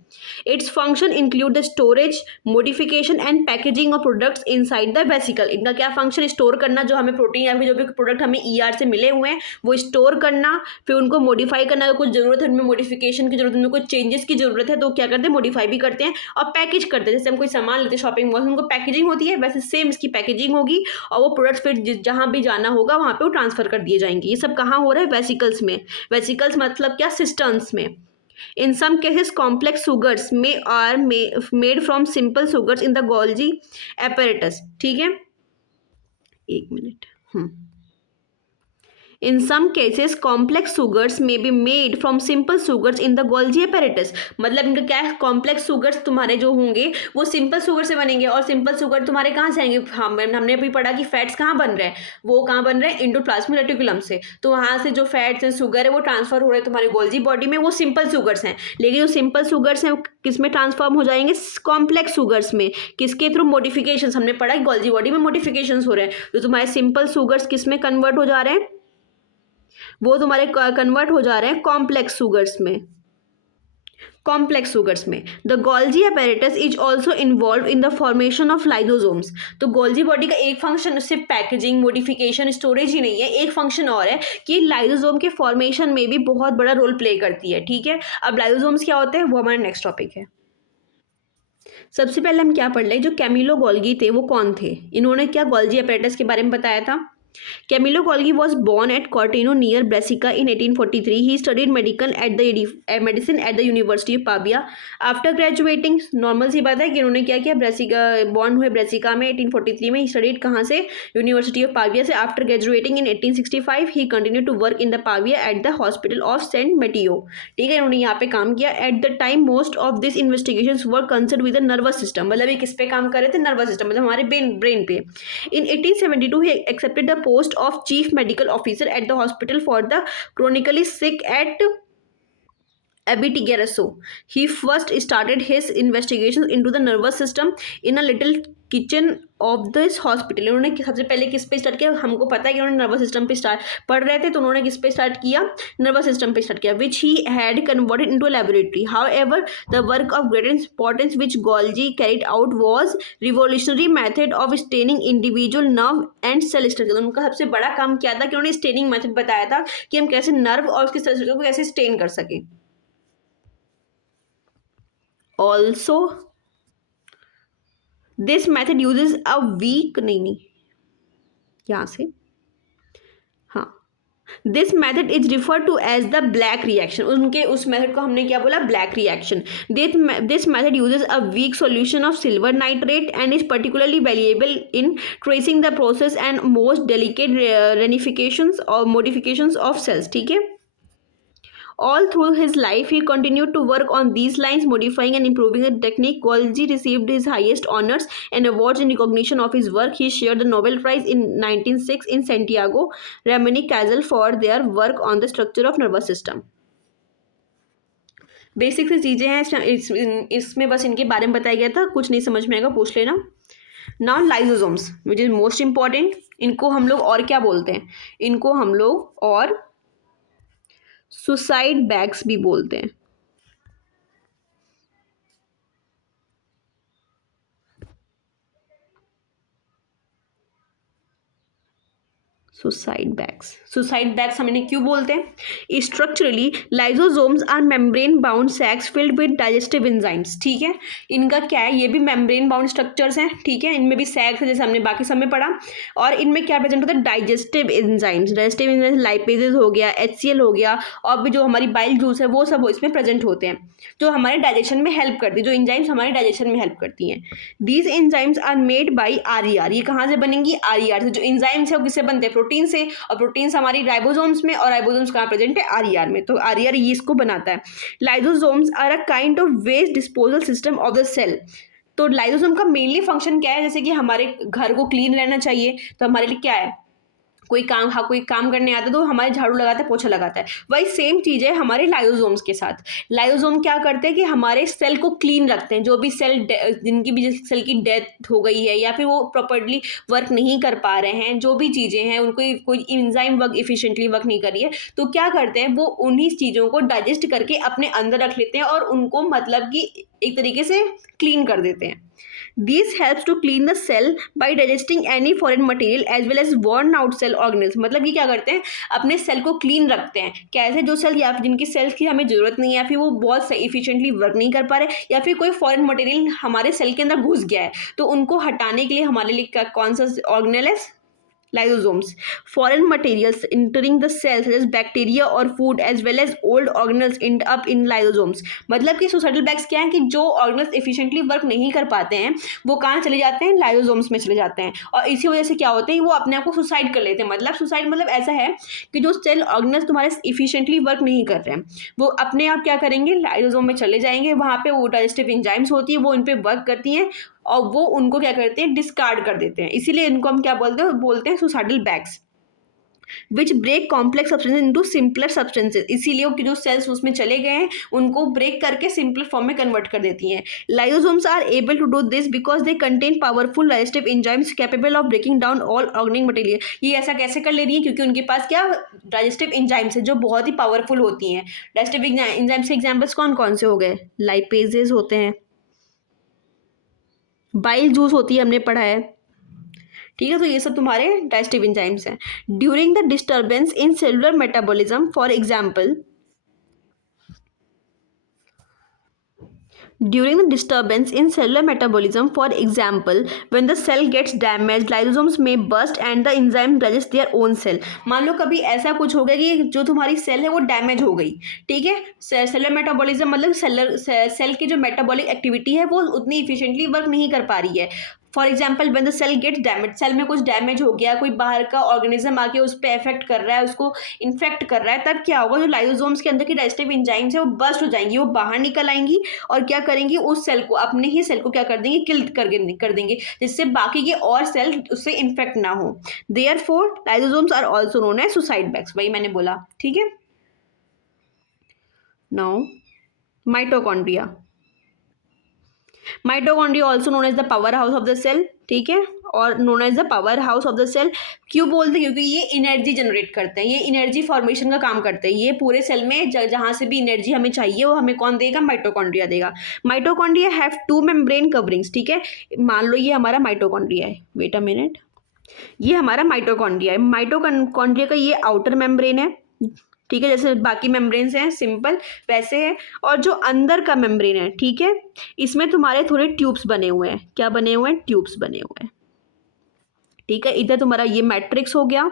Its function include the storage, modification and packaging of products inside the vesicle. इनका क्या फंक्शन, स्टोर करना, जो हमें प्रोटीन या फिर जो भी प्रोडक्ट हमें ईआर से मिले हुए हैं वो स्टोर करना, फिर उनको मॉडिफाई करना, अगर कुछ जरूरत है उनमें मॉडिफिकेशन की जरूरत, उनमें कुछ चेंजेस की जरूरत है तो क्या करते हैं, मॉडिफाई भी करते हैं, और पैकेज करते हैं। जैसे हम कोई सामान लेते हैं शॉपिंग मॉल से, उनको पैकेजिंग होती है, वैसे सेम इसकी पैकेजिंग होगी, और वो प्रोडक्ट्स फिर जहाँ भी जाना होगा वहाँ पे वो ट्रांसफर कर दिए जाएंगे। ये सब कहाँ हो रहा है, वेसिकल्स में। वेसिकल्स मतलब क्या, सिस्टम्स में। In some cases, complex sugars are made from simple sugars in the Golgi apparatus। ठीक है, एक minute. In some cases, complex sugars may be made from simple sugars in the Golgi apparatus। मतलब इनका क्या है, complex sugars तुम्हारे जो होंगे वो सिंपल शुगर से बनेंगे, और सिंपल शुगर तुम्हारे कहाँ से आएंगे, हमने अभी पढ़ा कि फैट्स कहाँ बन रहे हैं, वो कहाँ बन रहे हैं, इंडोप्लाज्मिक रेटिकुलम से। तो वहाँ से जो फैट्स हैं, शुगर है, वो ट्रांसफर हो रहे हैं तुम्हारी गोल्जी बॉडी में, वो सिंपल शुगर्स हैं। लेकिन जो सिंपल शुगर्स हैं किस में ट्रांसफॉर्म हो जाएंगे, कॉम्प्लेक्स शुगर्स में। किसके थ्रू, मॉडिफिकेशन। हमने पढ़ा कि गोल्जी बॉडी में मॉडिफिकेशन हो रहे हैं, तो तुम्हारे सिंपल शुगर्स किस में कन्वर्ट हो जा रहे हैं, वो तुम्हारे कन्वर्ट हो जा रहे हैं कॉम्प्लेक्स शुगर्स में। कॉम्प्लेक्स शुगर्स में the Golgi apparatus is also involve in the formation of lysosomes. तो गोल्जी बॉडी का एक फंक्शन सिर्फ पैकेजिंग, मॉडिफिकेशन, स्टोरेज ही नहीं है, एक फंक्शन और है कि लाइसोसोम के फॉर्मेशन में भी बहुत बड़ा रोल प्ले करती है। ठीक है, अब लाइसोसोम्स क्या होते हैं वो हमारा नेक्स्ट टॉपिक है। सबसे पहले हम क्या पढ़ लें, जो कैमिलो गोल्गी थे वो कौन थे, इन्होंने क्या गोल्जी apparatus के बारे में बताया था। Camillo Golgi was born at Cortino near Brescia in 1843. He studied medicine at the University of Pavia. After graduating, normal सी बात है कि उन्होंने क्या किया, ब्रेसिका बॉर्न हुए ब्रेसिका में 1843 में। ही स्टडीड कहाँ से, यूनिवर्सिटी ऑफ पाविया से। After graduating in 1865 he continue to work in the Pavia at the hospital of saint Matteo. ठीक है, उन्होंने यहाँ पे काम किया। At the time most of this investigations were concern with the nervous system. मतलब ये किस पे काम कर रहे थे, नर्वस सिस्टम, मतलब हमारे ब्रेन पे। इन 1872 he accepted the post of chief medical officer at the hospital for the chronically sick at Abitigereso. He first started his investigations into the nervous system in a little kitchen of this hospital। उन्होंने सबसे पहले किस पे start किया, हमको पता है कि उन्होंने नर्वस सिस्टम पे स्टार्ट पढ़ रहे थे, तो उन्होंने किस पे स्टार्ट किया, नर्वस सिस्टम पे स्टार्ट किया, which he had converted into a laboratory. However the work of great importance which Golgi carried out was revolutionary method of staining individual nerve and cell structure. उनका सबसे बड़ा काम क्या था कि उन्होंने स्टेनिंग मेथड बताया था कि हम कैसे नर्व और उसके सेल स्ट्रक्चर को कैसे स्टेन कर सकें। Also this method uses a weak, नहीं यहाँ से, हाँ, this method is refer to as the black reaction. उनके उस मैथड को हमने क्या बोला, black reaction. This method uses a weak solution of silver nitrate and is particularly valuable in tracing the process and most delicate ramifications और modifications of sales. ठीक है, All through his life, he continued to work on these lines, modifying and improving the technique. Golgi received his highest honors and awards in recognition of his work. He shared the Nobel Prize in 1906 in Santiago, Ramani Castle for their work on the structure of nervous system. Basic सी चीज़ें हैं, इसमें बस इनके बारे में बताया गया था, कुछ नहीं समझ में आएगा पूछ लेना. Now lysosomes which is most important. इनको हम लोग और क्या बोलते हैं? इनको हम लोग और सुसाइड बैग्स भी बोलते हैं. सुसाइड बैग्स हम इन्हें क्यों बोलते हैं? Structurally lysosomes are membrane bound sacs filled with digestive enzymes. ठीक है, इनका क्या है, ये भी मेम्ब्रेन बाउंड स्ट्रक्चर्स हैं. ठीक है, इनमें भी सैक्स है जैसे हमने बाकी सब में पढ़ा. और इनमें क्या प्रेजेंट होता है? डाइजेस्टिव एंजाइम्स लाइपेजेस हो गया, HCl हो गया, और भी जो हमारी बाइल जूस है वो सब इसमें प्रेजेंट होते हैं, जो हमारे डाइजेशन में हेल्प करती है, जो एंजाइम्स हमारे डाइजेशन में हेल्प करती हैं. These enzymes are made by RER. ये कहाँ से बनेंगी? RER से. जो एंजाइम्स है वो किससे बनते हैं? प्रोटीन से. और प्रोटीन्स हमारी राइबोसोम्स में, और राइबोसोम्स कहाँ प्रेजेंट है? RER में. तो RER ये इसको बनाता है. Lysosomes are a kind of waste disposal system of the cell. तो लाइसोसोम का मेनली फंक्शन क्या है? जैसे कि हमारे घर को क्लीन रहना चाहिए, तो हमारे लिए क्या है? कोई काम करने आता है तो हमारे झाड़ू लगाता है, पोछा लगाता है. वही सेम चीज़ है हमारे लाइसोसोम्स के साथ. लाइसोसोम क्या करते हैं कि हमारे सेल को क्लीन रखते हैं. जो भी सेल जिनकी भी सेल की डेथ हो गई है या फिर वो प्रॉपर्ली वर्क नहीं कर पा रहे हैं, जो भी चीज़ें हैं उनको कोई एंजाइम वर्क इफिशिएंटली वर्क नहीं कर रही है, तो क्या करते हैं वो उन्हीं चीज़ों को डाइजेस्ट करके अपने अंदर रख लेते हैं और उनको मतलब कि एक तरीके से क्लीन कर देते हैं. This helps to clean the cell by digesting any foreign material as well as worn out cell organelles. मतलब ये क्या करते हैं? अपने सेल को क्लीन रखते हैं. कैसे? जो सेल या जिनकी सेल्स की हमें जरूरत नहीं है, या फिर वो बहुत इफिशिएंटली वर्क नहीं कर पा रहे, या फिर कोई फॉरेन मटेरियल हमारे सेल के अंदर घुस गया है, तो उनको हटाने के लिए हमारे लिए कौन सा ऑर्गेनेल है? Lysosomes. Foreign materials entering the cells such as bacteria or food as well as old organelles end up in lysosomes. मतलब कि सुसाइडल बैग्स क्या है कि जो ऑर्गेनल्स एफिशिएंटली वर्क नहीं कर पाते हैं वो कहाँ चले जाते हैं? लाइसोसोम्स में चले जाते हैं. और इसी वजह से क्या होते हैं? वो अपने आप को सुसाइड कर लेते हैं. मतलब सुसाइड मतलब ऐसा है कि जो सेल ऑर्गेनल्स तुम्हारे इफिशिएंटली वर्क नहीं कर रहे हैं, वो अपने आप क्या करेंगे? लाइसोसोम में चले जाएंगे. वहाँ पे वो डाइजेस्टिव एंजाइम्स होती है, वो इन पर वर्क करती हैं और वो उनको क्या करते हैं? डिस्कार्ड कर देते हैं. इसीलिए इनको हम क्या बोलते हैं suicidal bags. Which break complex substances into simpler substances. इसीलिए वो जो सेल्स उसमें चले गए हैं उनको ब्रेक करके सिंपलर फॉर्म में कन्वर्ट कर देती हैं. Lysosomes are able to do this because they contain powerful digestive enzymes capable of breaking down all organic material. ये ऐसा कैसे कर ले रही है? क्योंकि उनके पास क्या डाइजेस्टिव एंजाइम्स है जो बहुत ही पावरफुल होती हैं. डाइजेस्टिव एंजाइम्स के एग्जाम्पल्स कौन कौन से हो गए? लाइपेजेस होते हैं, बाइल जूस होती है, हमने पढ़ा है. ठीक है, तो ये सब तुम्हारे डाइजेस्टिव एंजाइम्स हैं. During the disturbance in cellular metabolism for example, during the disturbance in cellular metabolism, for example when the cell gets damaged, lysosomes may burst and the enzyme digest their own cell. मान लो कभी ऐसा कुछ हो गया कि जो तुम्हारी cell है वो डैमेज हो गई. ठीक है, सेलुलर मेटाबॉलिज्म मतलब सेल की जो मेटाबॉलिक एक्टिविटी है वो उतनी इफिशिएंटली वर्क नहीं कर पा रही है. For example when the cell gets damage, cell में कुछ डैमेज हो गया, कोई बाहर का ऑर्गेनिज्म आके उस पर इफेक्ट कर रहा है, उसको इन्फेक्ट कर रहा है, तब क्या होगा? जो लाइसोसोम्स के अंदर की डाइजेस्टिव एंजाइम्स है वो बर्स्ट हो जाएंगी, वो बाहर निकल आएंगी और क्या करेंगी? उस सेल को, अपने ही सेल को क्या कर देंगे? किल कर देंगे, जिससे बाकी के और सेल उससे इन्फेक्ट ना हो. Therefore lysosomes are also known as suicide bags. वही मैंने बोला. ठीक है, now mitochondria. Mitochondria also known as the power house of the cell. ठीक है, और known as the power house of the cell क्यों बोलते हैं? क्योंकि ये एनर्जी जनरेट करते हैं, ये एनर्जी फॉर्मेशन का काम करते हैं. ये पूरे सेल में जहाँ से भी एनर्जी हमें चाहिए वो हमें कौन देगा? माइटोकॉन्ड्रिया देगा. Mitochondria have 2 membrane coverings. ठीक है, मान लो ये हमारा माइटोकॉन्ड्रिया है. वेट अ मिनट, ये हमारा माइटोकॉन्ड्रिया है. माइटोकॉन्ड्रिया का ये आउटर मेम्ब्रेन है. ठीक है, जैसे बाकी मेम्ब्रेन्स हैं सिंपल वैसे है. और जो अंदर का मेम्ब्रेन है, ठीक है, इसमें तुम्हारे थोड़े ट्यूब्स बने हुए हैं. क्या बने हुए हैं? ट्यूब्स बने हुए हैं. ठीक है, इधर तुम्हारा ये मैट्रिक्स हो गया.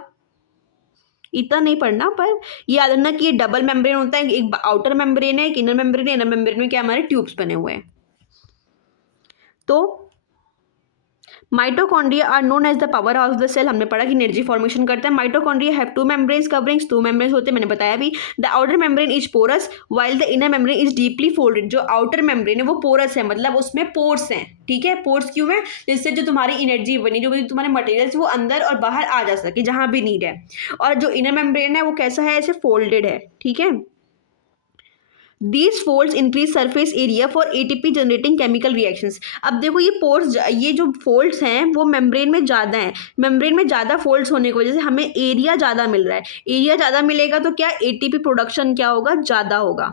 इतना नहीं पढ़ना, पर ये याद रखना कि ये डबल मेम्ब्रेन होता है. एक आउटर मेम्ब्रेन है, एक इनर मेम्ब्रेन है. इनर मेम्ब्रेन में क्या हमारे ट्यूब्स बने हुए हैं. तो mitochondria are known as the power house of the cell, हमने पढ़ा कि एनर्जी फॉर्मेशन करता है। Mitochondria have two membranes coverings, two membranes होते हैं, मैंने बताया भी। The outer membrane is porous while the inner membrane is deeply folded, जो आउटर मेम्ब्रेन है वो पोरस है, मतलब उसमें पोर्स हैं, ठीक है। पोर्स क्यों है? जिससे जो तुम्हारी एनर्जी बनी, जो भी तुम्हारे मटेरियल्स वो अंदर और बाहर आ जा सके जहां भी नीड है। और जो इनर मेम्ब्रेन है वो कैसा है? ऐसे फोल्डेड है, ठीक है। These folds increase surface area for ATP generating chemical reactions। अब देखो ये पोर्स, ये जो फोल्ड्स हैं वो मेम्ब्रेन में ज़्यादा हैं। मेम्ब्रेन में ज़्यादा फोल्ड्स होने की वजह से हमें एरिया ज़्यादा मिल रहा है। एरिया ज़्यादा मिलेगा तो क्या एटीपी प्रोडक्शन क्या होगा? ज़्यादा होगा।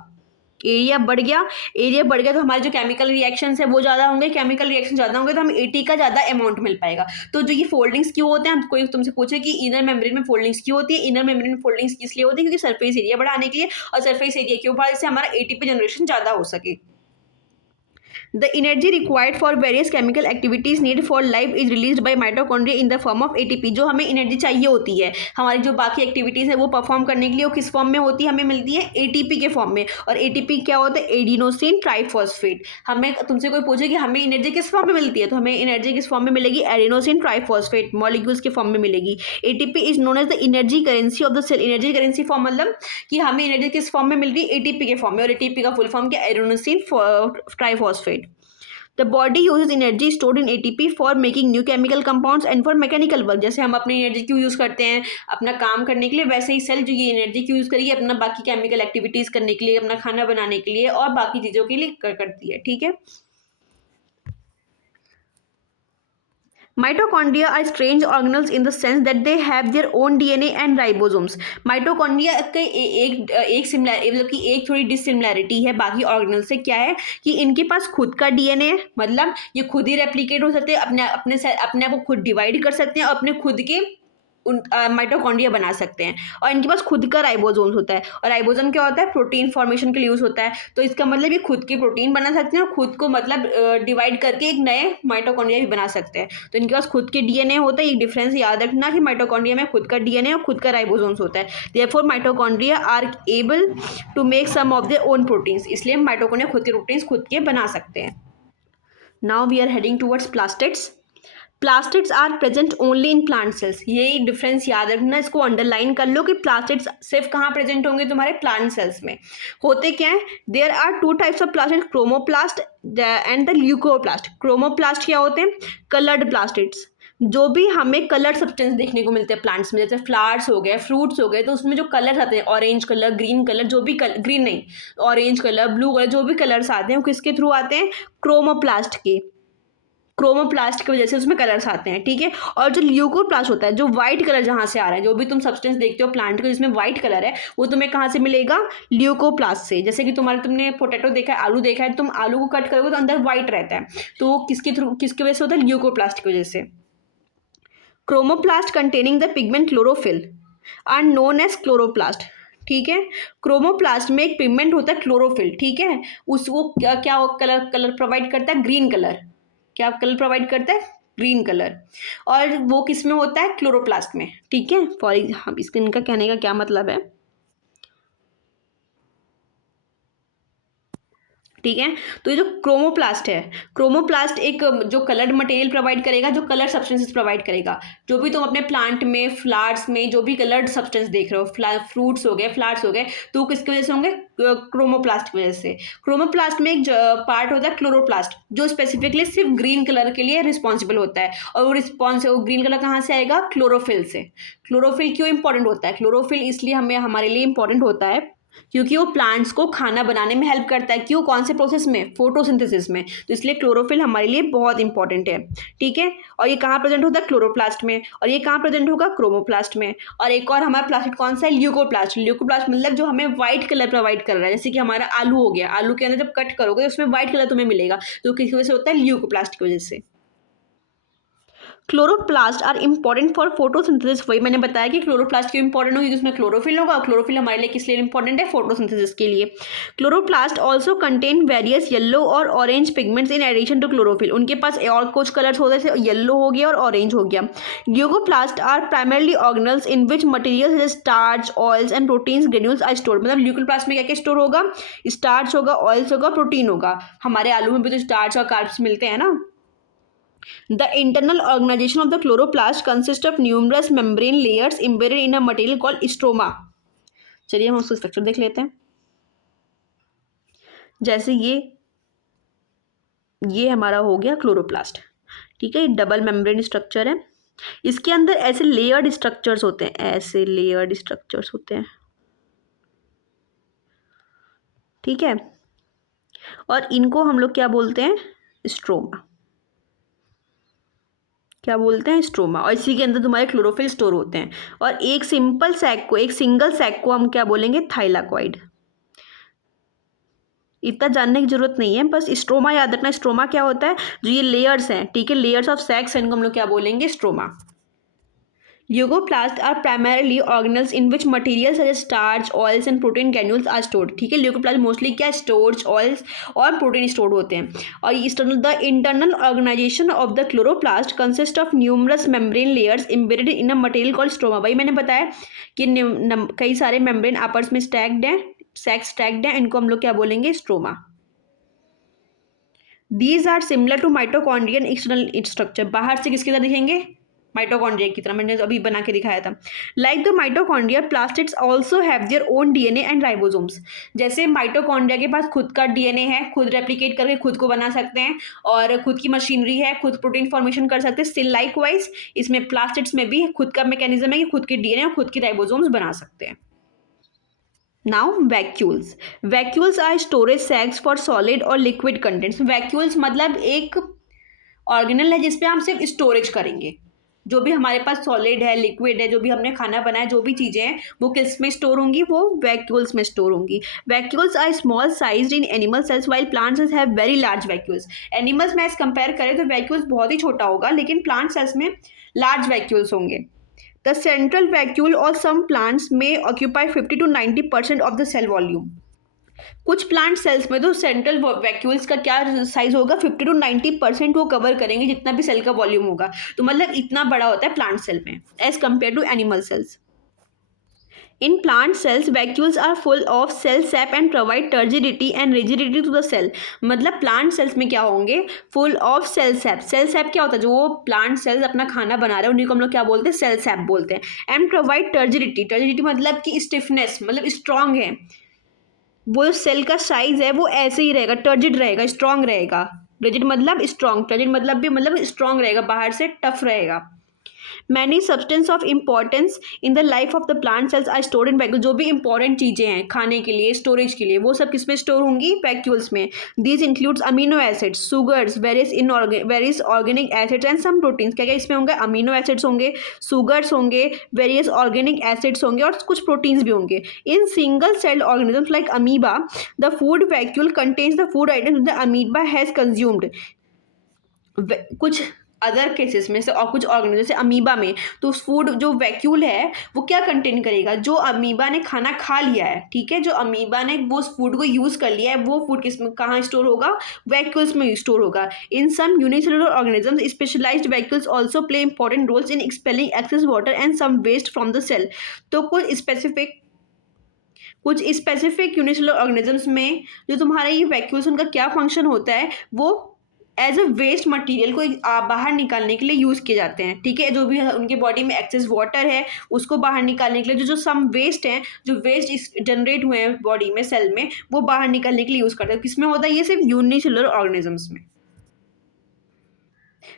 एरिया बढ़ गया, एरिया बढ़ गया तो हमारे जो केमिकल रिएक्शंस है वो ज़्यादा होंगे, केमिकल रिएक्शन ज़्यादा होंगे तो हमें एटी का ज़्यादा अमाउंट मिल पाएगा। तो जो ये फोल्डिंग्स क्यों होते हैं, कोई तुमसे पूछे कि इनर मेम्ब्रेन में फोल्डिंग्स क्यों होती है, इनर मेम्ब्रेन में फोल्डिंग्स इसलिए होती है क्योंकि सरफेस एरिया बढ़ाने के लिए, और सरफेस एरिया क्यों बढ़ा? इससे हमारा एटीपी जनरेशन ज़्यादा हो सके। The energy required for various chemical activities needed for life is released by mitochondria in the form of ATP। जो हमें एनर्जी चाहिए होती है हमारी जो बाकी एक्टिविटीज़ है वो परफॉर्म करने के लिए, वो किस फॉर्म में होती है? हमें मिलती है ATP के फॉर्म में। और ATP क्या होता है? Adenosine triphosphate. हमें तुमसे कोई पूछे कि हमें एनर्जी किस फॉर्म में मिलती है, तो हमें एनर्जी किस फॉर्म में मिलेगी? एडिनोसिन ट्राइफॉस्फेट मॉलिक्यूल्स के फॉर्म में मिलेगी। ATP is known as the energy currency of the cell. Energy currency form मतलब कि हमें एनर्जी किस फॉर्म में मिल रही है? ATP के फॉर्म में। और ATP का फुल फॉर्म क्या? Adenosine triphosphate. The body uses energy stored in ATP for making new chemical compounds and for mechanical work। जैसे हम अपनी एनर्जी क्यों यूज़ करते हैं? अपना काम करने के लिए, वैसे ही सेल जो ये एनर्जी क्यों यूज़ करेगी? अपना बाकी केमिकल एक्टिविटीज़ करने के लिए, अपना खाना बनाने के लिए और बाकी चीज़ों के लिए करती है, ठीक है। Mitochondria are strange organelles in the sense that they have their own DNA and ribosomes। Mitochondria के एक सिमिलर, मतलब कि एक थोड़ी डिसिमिलैरिटी है बाकी ऑर्गेनल से। क्या है? कि इनके पास खुद का डीएनए है, मतलब ये खुद ही रेप्लिकेट हो सकते हैं, अपने आप को खुद डिवाइड कर सकते हैं और अपने खुद के माइटोकॉन्ड्रिया बना सकते हैं। और इनके पास खुद का राइबोसोम्स होता है, और राइबोसोम क्या होता है? प्रोटीन फॉर्मेशन के लिए यूज़ होता है। तो इसका मतलब ये खुद की प्रोटीन बना सकते हैं और खुद को मतलब डिवाइड करके एक नए माइटोकॉन्ड्रिया भी बना सकते हैं। तो इनके पास खुद के डीएनए होता है। एक डिफरेंस याद रखना कि माइटोकॉन्ड्रिया में खुद का डीएनए और खुद का राइबोसोम्स होता है। Therefore mitochondria are able to make some of their own proteins. इसलिए माइटोकॉन्ड्रिया खुद के प्रोटीन्स खुद के बना सकते हैं। Now we are heading towards plastids. Plastids are present only in plant cells. ये डिफरेंस याद रखना, इसको अंडरलाइन कर लो कि प्लास्टिड्स सिर्फ कहाँ प्रेजेंट होंगे? तुम्हारे प्लांट सेल्स में। होते क्या है? There are two types of plastid, chromoplast and the leucoplast. Chromoplast क्या होते हैं? कलर्ड प्लास्टिड्स, जो भी हमें कलर सब्सटेंस देखने को मिलते हैं प्लांट्स में, जैसे फ्लावर्स हो गए, फ्रूट्स हो गए, तो उसमें जो कलर्स आते हैं, ऑरेंज कलर, ग्रीन कलर, जो भी ग्रीन नहीं, ऑरेंज कलर, ब्लू कलर, जो भी कलर्स आते हैं वो किसके थ्रू आते हैं? क्रोमोप्लास्ट के। क्रोमोप्लास्ट की वजह से उसमें कलर्स आते हैं, ठीक है। और जो ल्यूकोप्लास्ट होता है, जो व्हाइट कलर जहाँ से आ रहा है, जो भी तुम सब्सटेंस देखते हो प्लांट का जिसमें व्हाइट कलर है, वो तुम्हें कहाँ से मिलेगा? ल्यूकोप्लास्ट से। जैसे कि तुमने पोटैटो देखा है, आलू देखा है, तुम आलू को कट करोगे तो अंदर व्हाइट रहता है, तो किसकी वजह से होता है? ल्यूकोप्लास्ट की वजह से। Chromoplast containing the pigment chlorophyll are known as chloroplast, ठीक है। क्रोमोप्लास्ट में एक पिगमेंट होता है क्लोरोफिल, ठीक है। उसको क्या कलर प्रोवाइड करता है? Green colour. क्या कलर प्रोवाइड करता है? Green colour. और वो किस में होता है? क्लोरोप्लास्ट में, ठीक है। हम इसका इनका कहने का क्या मतलब है, ठीक है। तो ये जो क्रोमोप्लास्ट है, क्रोमोप्लास्ट एक जो कलर्ड मटेरियल प्रोवाइड करेगा, जो कलर सब्सटेंसेस प्रोवाइड करेगा। जो भी तुम अपने प्लांट में, फ्लावर्स में जो भी कलर्ड सब्सटेंस देख रहे हो, फ्रूट्स हो गए, फ्लावर्स हो गए, तो किसकी वजह से होंगे? क्रोमोप्लास्ट की वजह से। क्रोमोप्लास्ट में एक पार्ट होता है क्लोरोप्लास्ट, जो स्पेसिफिकली सिर्फ ग्रीन कलर के लिए रिस्पॉन्सिबल होता है। और वो ग्रीन कलर कहाँ से आएगा? क्लोरोफिल से। क्लोरोफिल क्यों इंपॉर्टेंट होता है? क्लोरोफिल इसलिए हमारे लिए इंपॉर्टेंट होता है क्योंकि वो प्लांट्स को खाना बनाने में हेल्प करता है। क्यों? कौन से प्रोसेस में? फोटोसिंथेसिस में। तो इसलिए क्लोरोफिल हमारे लिए बहुत इंपॉर्टेंट है, ठीक है। और ये कहाँ प्रेजेंट होता है? क्लोरोप्लास्ट में। और ये कहाँ प्रेजेंट होगा? क्रोमोप्लास्ट में। और एक और हमारा प्लास्टिड कौन सा है? ल्यूकोप्लास्ट। ल्यूकोप्लास्ट मतलब जो हमें व्हाइट कलर प्रोवाइड कर रहा है, जैसे कि हमारा आलू हो गया, आलू के अंदर जब कट करोगे तो उसमें व्हाइट कलर तुम्हें मिलेगा, तो किसकी वजह से होता है? ल्यूकोप्लास्ट की वजह से। Chloroplast are important for photosynthesis. वही मैंने बताया कि क्लोरोप्लास्ट क्यों इंपॉर्टेंट होगी, उसमें क्लोरोफिल होगा। क्लोरोफिल हमारे लिए किस लिए इंपॉर्टेंट है? फोटोसिंथेसिस के लिए। Chloroplast also contain various yellow और orange pigments in addition to chlorophyll. उनके पास और कुछ कलर्स होते हैं, येलो हो गया और ऑरेंज हो गया। Leucoplast are primarily organelles in which material starch, oils and proteins granules are stored. मतलब ल्यूकोप्लास्ट में क्या क्या स्टोर होगा? स्टार्च होगा, ऑयल्स होगा, प्रोटीन होगा। हमारे आलू में भी तो स्टार्च और कार्ब्स मिलते हैं ना, The internal organization of the chloroplast consists of numerous membrane layers embedded in a material called stroma. चलिए हम उसका स्ट्रक्चर देख लेते हैं। जैसे ये हमारा हो गया क्लोरोप्लास्ट, ठीक है। ये डबल मेम्ब्रेन स्ट्रक्चर है। इसके अंदर ऐसे लेयर्ड स्ट्रक्चर्स होते हैं, ऐसे लेयर्ड स्ट्रक्चर्स होते हैं, ठीक है। और इनको हम लोग क्या बोलते हैं? स्ट्रोमा। क्या बोलते हैं? स्ट्रोमा। और इसी के अंदर तुम्हारे क्लोरोफिल स्टोर होते हैं। और एक सिंगल सैक को हम क्या बोलेंगे? थाइलाकॉइड। इतना जानने की जरूरत नहीं है, बस स्ट्रोमा याद रखना। स्ट्रोमा क्या होता है? जो ये लेयर्स हैं, ठीक है, लेयर्स ऑफ सैक्स, इनको हम लोग क्या बोलेंगे? Stroma. Leucoplast are primarily organelles in which material such as starch, oils and protein granules are stored, ठीक है। ल्यूकोप्लास्ट मोस्टली क्या? स्टार्च, ऑयल्स और प्रोटीन स्टोर्ड होते हैं। और the internal organisation of the chloroplast consist of numerous membrane layers embedded in a material called stroma. भाई मैंने बताया कि कई सारे मेम्ब्रेन आपस में स्टैक्ड हैं, सैक्स स्टैक्ड हैं, इनको हम लोग क्या बोलेंगे? Stroma. These are similar to mitochondrion external structure. बाहर से किसकी तरह दिखेंगे? माइटोकॉन्ड्रिया की तरह, मैंने अभी बना के दिखाया था। Like the mitochondria, plastids also have their own DNA and ribosomes. जैसे माइटोकॉन्ड्रिया के पास खुद का डीएनए है, खुद रेप्लिकेट करके खुद को बना सकते हैं, और खुद की मशीनरी है, खुद प्रोटीन फॉर्मेशन कर सकते हैं। स्टिल लाइकवाइज इसमें प्लास्टिड्स में भी खुद का मैकेनिज्म है कि खुद के डीएनए और खुद की राइबोसोम्स बना सकते हैं। Now vacuoles. Vacuoles are storage sacs for solid और लिक्विड कंटेंट्स। वैक्यूल्स मतलब एक ऑर्गेनल है जिसपे हम सिर्फ स्टोरेज करेंगे। जो भी हमारे पास सॉलिड है, लिक्विड है, जो भी हमने खाना बनाया, जो भी चीज़ें हैं, वो किस में स्टोर होंगी? वो वैक्यूल्स में स्टोर होंगी। Vacuoles are small sized in animal cells while plant cells have very large vacuoles. Animals में कंपेयर करें तो वैक्यूल्स बहुत ही छोटा होगा, लेकिन प्लांट सेल्स में लार्ज वैक्यूल्स होंगे। The central vacuole of some plants may occupy 50 to 90% of the cell volume. कुछ प्लांट सेल्स में तो सेंट्रल वैक्यूल्स का क्या साइज होगा? 50 to 90% वो कवर करेंगे जितना भी सेल का वॉल्यूम होगा। तो मतलब इतना बड़ा होता है प्लांट सेल में as compare to animal cells. In plant cells, vacuoles are full of cell sap and provide turgidity and rigidity to the cell. मतलब प्लांट सेल्स में क्या होंगे? Full of cell sap. Cell sap क्या होता है? जो वो प्लांट सेल्स अपना खाना बना रहे हैं उन्हीं को हम लोग क्या बोलते हैं? सेल सैप बोलते हैं। And provide turgidity. टर्जिडिटी मतलब कि स्टिफनेस, मतलब स्ट्रांग है। वो सेल का साइज है वो ऐसे ही रहेगा, टर्जिड रहेगा, स्ट्रांग रहेगा। रिजिड मतलब स्ट्रांग, टर्जिड मतलब भी मतलब स्ट्रांग रहेगा, बाहर से टफ रहेगा। Many substance of importance in the life of the plant cells are stored in vacuole. जो भी इंपॉर्टेंट चीज़ें हैं खाने के लिए, स्टोरेज के लिए, वो सब किस में स्टोर होंगी? वैक्यूल्स में। These includes amino acids, sugars, various organic acids and some proteins. क्या क्या इसमें होंगे? अमीनो एसिड्स होंगे, सुगर्स होंगे, वेरियस ऑर्गेनिक एसिड्स होंगे और कुछ प्रोटीन्स भी होंगे। In single celled organisms like amoeba, the food vacuole contains the food items the amoeba has consumed. कुछ अदर केसेस में से और कुछ ऑर्गेनिज्म जैसे अमीबा में, तो फूड जो वैक्यूल है वो क्या कंटेन करेगा? जो अमीबा ने खाना खा लिया है, ठीक है, जो अमीबा ने वो फूड को यूज़ कर लिया है, वो फूड किस में कहाँ स्टोर होगा? वैक्यूल्स में स्टोर होगा। In some unicellular organisms specialised vacuoles also play important roles in expelling excess water and some waste from the cell. तो कुछ स्पेसिफिक यूनिसेलुलर ऑर्गेनिजम्स में जो तुम्हारा ये वैक्यूल्स, उनका क्या फंक्शन होता है? वो एज अ वेस्ट मटेरियल को बाहर निकालने के लिए यूज़ किए जाते हैं, ठीक है। जो भी उनके बॉडी में एक्सेस वाटर है उसको बाहर निकालने के लिए, जो सम वेस्ट हैं, जो वेस्ट जनरेट हुए हैं बॉडी में, सेल में, वो बाहर निकालने के लिए यूज़ करते हैं। किसमें होता है? ये सिर्फ यूनिसेलुलर ऑर्गेनिजम्स में।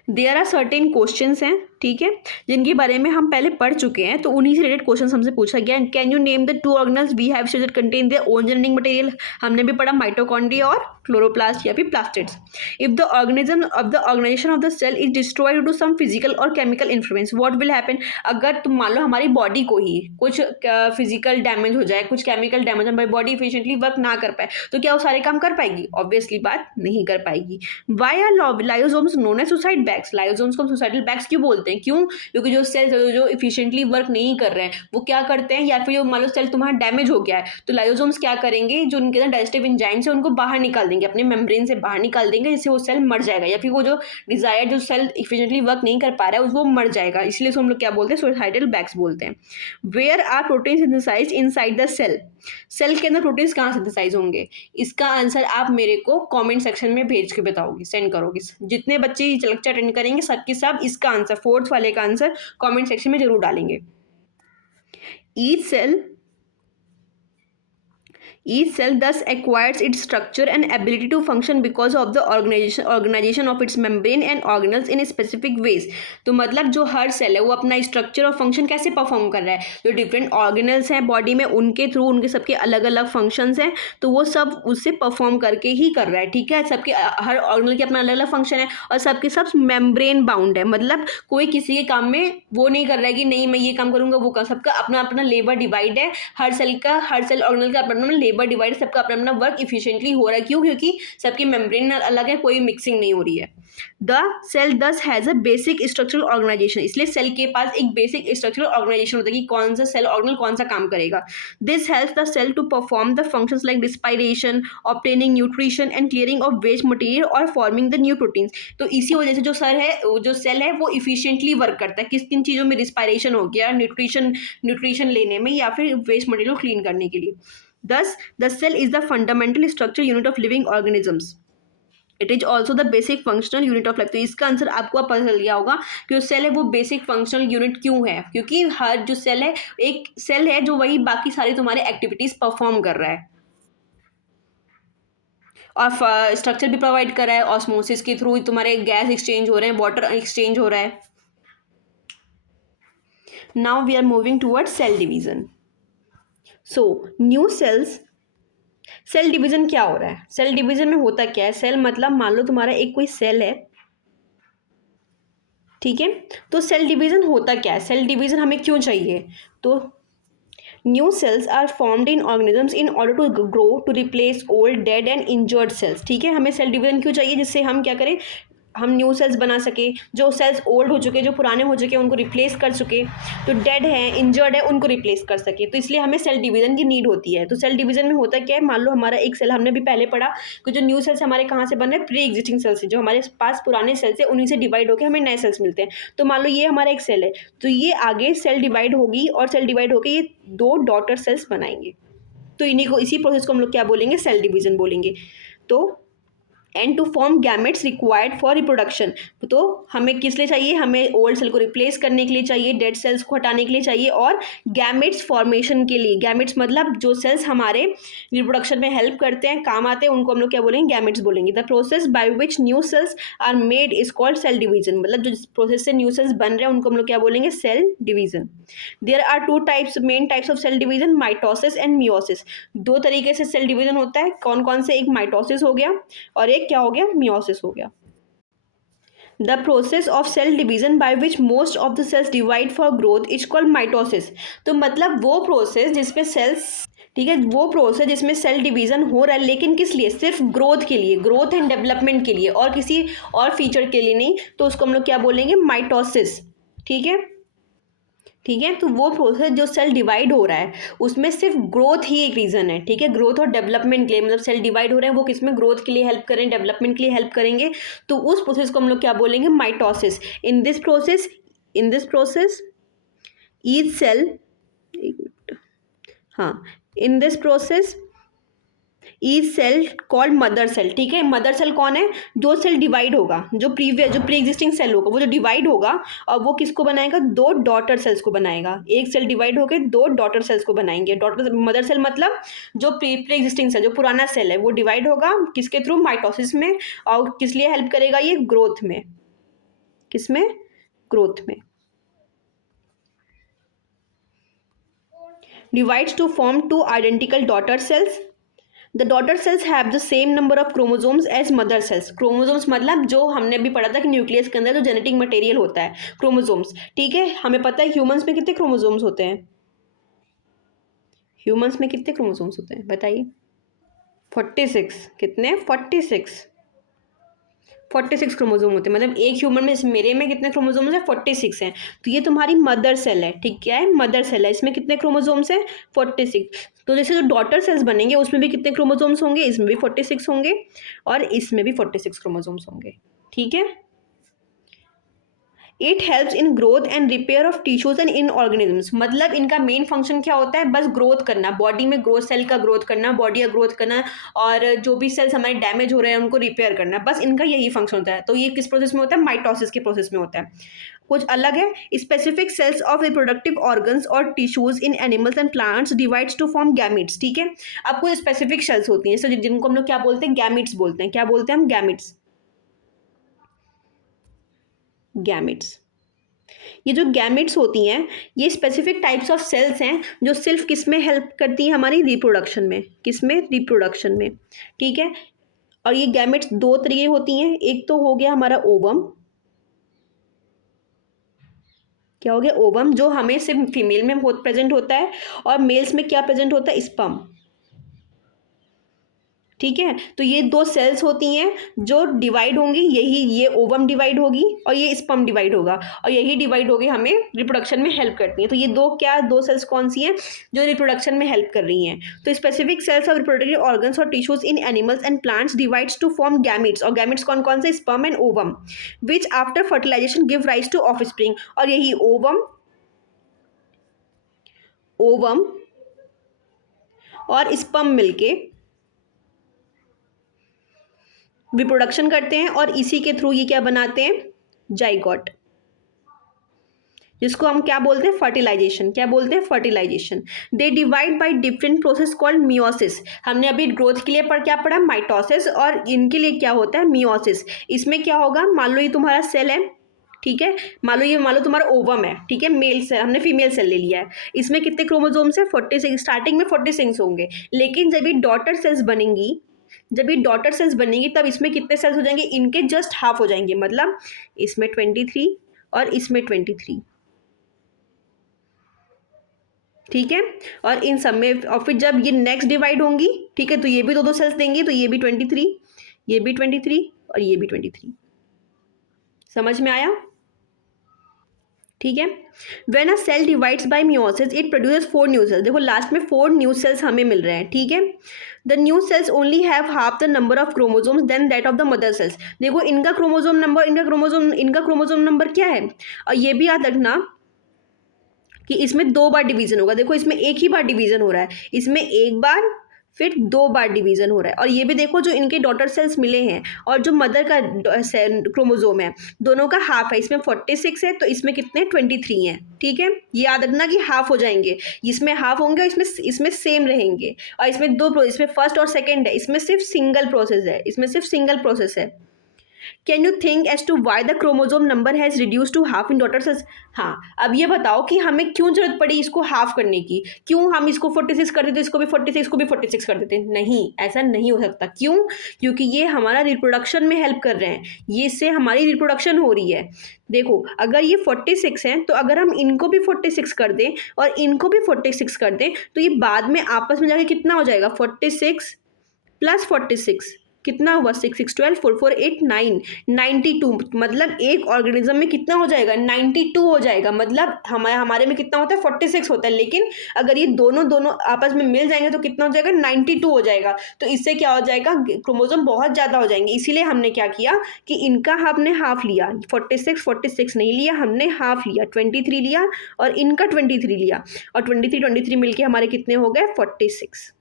देयर आर सर्टेन क्वेश्चंस हैं, ठीक है, जिनके बारे में हम पहले पढ़ चुके हैं, तो उन्हीं से रिलेटेड क्वेश्चन हमसे पूछा गया। Can you name the two organelles we have that contain their own genetic material. हमने भी पढ़ा माइटोकॉन्ड्रिया और क्लोरोप्लास्ट या फिर plastids. If the organism of the organisation of the cell is destroyed due to some physical और chemical influence, what will happen. अगर तुम मान लो हमारी बॉडी को ही कुछ फिजिकल डैमेज हो जाए, कुछ केमिकल डैमेज, हमारी बॉडी एफिशिएंटली वर्क ना कर पाए, तो क्या वो सारे काम कर पाएगी? ऑब्वियसली बात नहीं कर पाएगी। Why are lysosomes known as suicide bags. Lysosomes को हम सुसाइडल बैग्स क्यों बोलते हैं? क्यों? क्योंकि जो सेल्स जो इफिशिएंटली वर्क नहीं कर रहे हैं वो क्या करते हैं, या फिर जो मान लो सेल तुम्हारा डैमेज हो गया है, तो लाइसोसोम्स क्या करेंगे? जो उनके अंदर डाइजेस्टिव एंजाइम्स है उनको बाहर निकाल देंगे, अपने मेम्ब्रेन से बाहर निकाल देंगे, जिससे वो सेल मर जाएगा, या फिर वो जो डिजायर्ड जो सेल इफिशिएंटली वर्क नहीं कर पा रहा है वो मर जाएगा। इसलिए हम लोग क्या बोलते हैं? सुसाइडल बैग्स बोलते हैं। Where are protein synthesised inside the cell. Cell के अंदर प्रोटीन्स कहाँ सिंथेसाइज होंगे? इसका आंसर आप मेरे को कमेंट सेक्शन में भेज के बताओगे, सेंड करोगे। जितने बच्चे ये लेक्चर अटेंड करेंगे सब के सब इसका आंसर, फोर्थ वाले का आंसर कमेंट सेक्शन में जरूर डालेंगे। Each cell thus acquires its structure and ability to function because of the organization of its membrane and organelles in specific ways। तो मतलब जो हर सेल है वो अपना स्ट्रक्चर और फंक्शन कैसे परफॉर्म कर रहा है, जो डिफरेंट ऑर्गेनल्स हैं बॉडी में उनके थ्रू उनके सबके अलग अलग फंक्शंस हैं, तो वो सब उससे परफॉर्म करके ही कर रहा है। ठीक है, सबके हर ऑर्गेनल के अपना अलग अलग फंक्शन है और सबके सब मेम्ब्रेन बाउंड है, मतलब कोई किसी के काम में वो नहीं कर रहा है कि नहीं मैं ये काम करूंगा वो कर, सबका अपना अपना लेबर डिवाइड है। हर सेल ऑर्गेनल का अपना लेबर डिवाइड, सबका अपना अपना वर्क इफिशिएंटली हो रहा है। क्यों? क्योंकि सबकी मेम्ब्रेन अलग है, कोई मिक्सिंग नहीं हो रही है। The cell thus has a basic structural organisation, इसलिए सेल के पास एक बेसिक स्ट्रक्चरल ऑर्गेनाइजेशन होता है कि कौन सा सेल ऑर्गेनल कौन सा काम करेगा। This helps the cell to perform the functions like respiration, obtaining nutrition and clearing of waste material और फॉर्मिंग द न्यू प्रोटीन्स। तो इसी वजह से जो सेल है वो इफिशिएंटली वर्क करता है किस किन चीज़ों में, रिस्पायरेशन हो गया, न्यूट्रिशन लेने में, या फिर वेस्ट मटेरियल क्लीन करने के लिए। Thus, the cell is the fundamental structure unit of living organisms. It is also the basic functional unit of life। तो इसका आंसर आपको अब पता चल गया होगा कि जो सेल है वो बेसिक फंक्शनल यूनिट क्यों है, क्योंकि हर जो सेल है एक सेल है जो वही बाकी सारी तुम्हारे एक्टिविटीज परफॉर्म कर रहा है और स्ट्रक्चर भी प्रोवाइड कर रहा है। ऑस्मोसिस के थ्रू तुम्हारे गैस एक्सचेंज हो रहे हैं, वाटर एक्सचेंज हो रहा है। Now we are moving towards cell division. So new cell division क्या हो रहा है? सेल डिवीजन में होता क्या है? सेल मतलब मान लो तुम्हारा एक कोई सेल है, ठीक है, तो सेल डिवीजन होता क्या है? सेल डिवीजन हमें क्यों चाहिए? तो new cells are formed in organisms in order to grow to replace old dead and injured cells. ठीक है, हमें सेल डिवीजन क्यों चाहिए? जिससे हम क्या करें, हम न्यू सेल्स बना सके, जो सेल्स ओल्ड हो चुके, जो पुराने हो चुके उनको रिप्लेस कर चुके, जो डेड हैं इंजर्ड है उनको रिप्लेस कर सके। तो इसलिए हमें सेल डिवीजन की नीड होती है। तो सेल डिवीजन में होता क्या है, मान लो हमारा एक सेल, हमने भी पहले पढ़ा कि जो न्यू सेल्स हमारे कहाँ से बन रहे हैं, प्री एग्जिस्टिंग सेल्स से, जो हमारे पास पुराने सेल्स है उन्हीं से डिवाइड होकर हमें नए सेल्स मिलते हैं। तो मान लो ये हमारा एक सेल है, तो ये आगे सेल डिवाइड होगी और सेल डिवाइड होकर ये 2 डॉटर सेल्स बनाएंगे। तो इन्हीं को, इसी प्रोसेस को हम लोग क्या बोलेंगे, सेल डिवीजन बोलेंगे। तो and to form gametes required for reproduction. तो हमें किस लिए चाहिए, हमें ओल्ड सेल को रिप्लेस करने के लिए चाहिए, डेड सेल्स को हटाने के लिए चाहिए, और गैमेट्स फॉर्मेशन के लिए। गैमेट्स मतलब जो सेल्स हमारे रिप्रोडक्शन में हेल्प करते हैं, काम आते हैं, उनको हम लोग क्या बोलेंगे, गैमेट्स बोलेंगे। The process by which new cells are made is called cell division. मतलब जो प्रोसेस से न्यू सेल्स बन रहे हैं उनको हम लोग क्या बोलेंगे, cell division. There are 2 types, main types of cell division, mitosis and meiosis. 2 तरीके से सेल डिवीजन होता है। कौन कौन से? एक माइटोसिस हो गया और एक क्या हो गया, मियोसिस हो गया। The process of cell division by which most of the cells divide for growth is called mitosis. तो मतलब वो प्रोसेस जिसमें सेल्स, ठीक है, वो प्रोसेस जिसमें सेल डिवीजन हो रहा है, लेकिन किस लिए, सिर्फ ग्रोथ के लिए, ग्रोथ एंड डेवलपमेंट के लिए, और किसी और फीचर के लिए नहीं, तो उसको हम लोग क्या बोलेंगे, माइटोसिस। ठीक है, ठीक है, तो वो प्रोसेस जो सेल डिवाइड हो रहा है उसमें सिर्फ ग्रोथ ही एक रीज़न है। ठीक है, ग्रोथ और डेवलपमेंट के लिए, मतलब सेल डिवाइड हो रहे हैं वो किसमें, ग्रोथ के लिए हेल्प करें, डेवलपमेंट के लिए हेल्प करेंगे, तो उस प्रोसेस को हम लोग क्या बोलेंगे, mitosis. In this process each cell, हाँ, in this process each cell called mother cell. ठीक है, मदर सेल कौन है, जो सेल डिवाइड होगा, जो प्री एग्जिस्टिंग सेल होगा, वो जो डिवाइड होगा और वो किसको बनाएगा, 2 डॉटर सेल्स को बनाएगा। एक सेल डिवाइड होकर 2 डॉटर सेल्स को बनाएंगे। डॉटर मदर सेल मतलब जो प्री एग्जिस्टिंग सेल, जो पुराना सेल है, वो डिवाइड होगा किसके थ्रू, माइटोसिस में, और किस लिए हेल्प करेगा ये, ग्रोथ में। किसमें, ग्रोथ में। Divides to form 2 identical daughter cells. The daughter cells have the same number of chromosomes as mother cells. Chromosomes मतलब जो हमने भी पढ़ा था कि न्यूक्लियस के अंदर जो जेनेटिक मटेरियल होता है, क्रोमोजोम्स। ठीक है, हमें पता है ह्यूमंस में कितने क्रोमोजोम्स होते हैं, ह्यूमंस में कितने क्रोमोजोम्स होते हैं बताइए, 46। कितने, 46 क्रोमोजोम होते हैं। मतलब एक ह्यूमन में, मेरे में कितने क्रोमोजोम्स हैं, 46 हैं। तो ये तुम्हारी मदर सेल है। ठीक, क्या है, मदर सेल है, इसमें कितने क्रोमोजोम्स हैं, 46। तो जैसे जो डॉटर सेल्स बनेंगे उसमें भी कितने क्रोमोजोम्स होंगे, इसमें भी 46 होंगे और इसमें भी 46 क्रोमोजोम्स होंगे। ठीक है, it helps in growth and repair of tissues and in organisms, मतलब इनका मेन फंक्शन क्या होता है, बस ग्रोथ करना, बॉडी में ग्रोथ, सेल का ग्रोथ करना, बॉडी का ग्रोथ करना, और जो भी सेल्स हमारे डैमेज हो रहे हैं उनको रिपेयर करना, बस इनका यही फंक्शन होता है। तो ये किस प्रोसेस में होता है, माइटोसिस के प्रोसेस में होता है। कुछ अलग है, specific cells of reproductive organs और tissues in animals and plants divides to form gametes, ठीक है। अब कुछ स्पेसिफिक सेल्स होती हैं, जैसे जिनको हम लोग क्या बोलते हैं, गैमिट्स बोलते हैं। क्या बोलते हैं हम, गैमिट्स। गैमिट्स, ये जो गैमेट्स होती हैं, ये स्पेसिफिक टाइप्स ऑफ सेल्स हैं जो सिर्फ किस में हेल्प करती हैं, हमारी रिप्रोडक्शन में। किस में, रिप्रोडक्शन में, ठीक है। और ये गैमेट्स दो तरीके होती हैं, एक तो हो गया हमारा ओवम। क्या हो गया, ओवम, जो हमें सिर्फ फीमेल में प्रेजेंट होता है, और मेल्स में क्या प्रेजेंट होता है, स्पर्म, ठीक है। तो ये दो सेल्स होती हैं जो डिवाइड होंगी, यही ये ओवम डिवाइड होगी और ये स्पर्म डिवाइड होगा, और यही डिवाइड होगी हमें रिप्रोडक्शन में हेल्प करती हैं। तो ये दो सेल्स कौन सी हैं, जो रिप्रोडक्शन में हेल्प कर रही हैं। तो specific cells of reproductive organs और tissues in animals and plants divides to form gametes, और गैमेट्स कौन कौन से, sperm and ovum, which after fertilisation give rise to offspring. और यही ओवम और स्पर्म मिलके रिप्रोडक्शन करते हैं, और इसी के थ्रू ये क्या बनाते हैं, जाइगोट, जिसको हम क्या बोलते हैं, फर्टिलाइजेशन। क्या बोलते हैं, fertilization. They divide by different process called meiosis. हमने अभी ग्रोथ के लिए क्या पढ़ा, माइटोसिस, और इनके लिए क्या होता है, मियोसिस। इसमें क्या होगा, मान लो ये तुम्हारा सेल है, ठीक है, मान लो तुम्हारा ओवम है, ठीक है, मेल सेल, हमने फीमेल सेल ले लिया है। इसमें कितने क्रोमोसोम्स है, 46। स्टार्टिंग में 46 होंगे, लेकिन जब ये डॉटर सेल्स बनेंगी, तब इसमें कितने सेल्स हो जाएंगे, इनके जस्ट हाफ हो जाएंगे, मतलब इसमें 23 और इसमें 23, ठीक है। और इन सब में, और फिर जब ये नेक्स्ट डिवाइड होंगी, ठीक है, तो ये भी दो सेल्स देंगी, तो ये भी 23, ये भी 23 और ये भी 23। समझ में आया, ठीक है। When a cell divides by meiosis it produces 4 new cells. देखो लास्ट में 4 न्यू सेल्स हमें मिल रहे हैं, ठीक है। The new cells only have half the number of chromosomes than that of the mother cells. देखो इनका क्रोमोसोम नंबर क्या है, और ये भी याद रखना कि इसमें 2 बार डिवीजन होगा। देखो इसमें एक ही बार डिवीजन हो रहा है, इसमें एक बार, फिर 2 बार डिवीजन हो रहा है। और ये भी देखो जो इनके डॉटर सेल्स मिले हैं और जो मदर का क्रोमोसोम है, दोनों का हाफ है। इसमें 46 है, तो इसमें कितने, 23 हैं, ठीक है। ये याद रखना कि हाफ हो जाएंगे, इसमें हाफ होंगे और इसमें सेम रहेंगे। और इसमें इसमें फर्स्ट और सेकेंड है, इसमें सिर्फ सिंगल प्रोसेस है। Can you think as to why the chromosome number has reduce to half in daughter cells. हाँ, अब ये बताओ कि हमें क्यों जरूरत पड़ी इसको हाफ करने की, क्यों हम इसको 46 कर देते, इसको भी 46 कर देते। नहीं, ऐसा नहीं हो सकता। क्यों, क्योंकि ये हमारा रिप्रोडक्शन में हेल्प कर रहे हैं, ये इससे हमारी रिप्रोडक्शन हो रही है। देखो अगर ये 46 हैं, तो अगर हम इनको भी 46 कर दें और इनको भी 46 कर दें, तो ये बाद में आपस में जाके कितना हो जाएगा, 46 प्लस 46 कितना हुआ, 6 6 12 4 4 8 9 92। मतलब एक ऑर्गेनिज्म में कितना हो जाएगा, 92 हो जाएगा। मतलब हमारे में कितना होता है, 46 होता है, लेकिन अगर ये दोनों आपस में मिल जाएंगे तो कितना हो जाएगा, 92 हो जाएगा। तो इससे क्या हो जाएगा, क्रोमोसोम बहुत ज़्यादा हो जाएंगे। इसीलिए हमने क्या किया कि इनका हमने हाफ लिया, 46 नहीं लिया, हमने हाफ लिया, 23 लिया, और इनका 23 लिया, और 23 मिलके हमारे कितने हो गए, 46।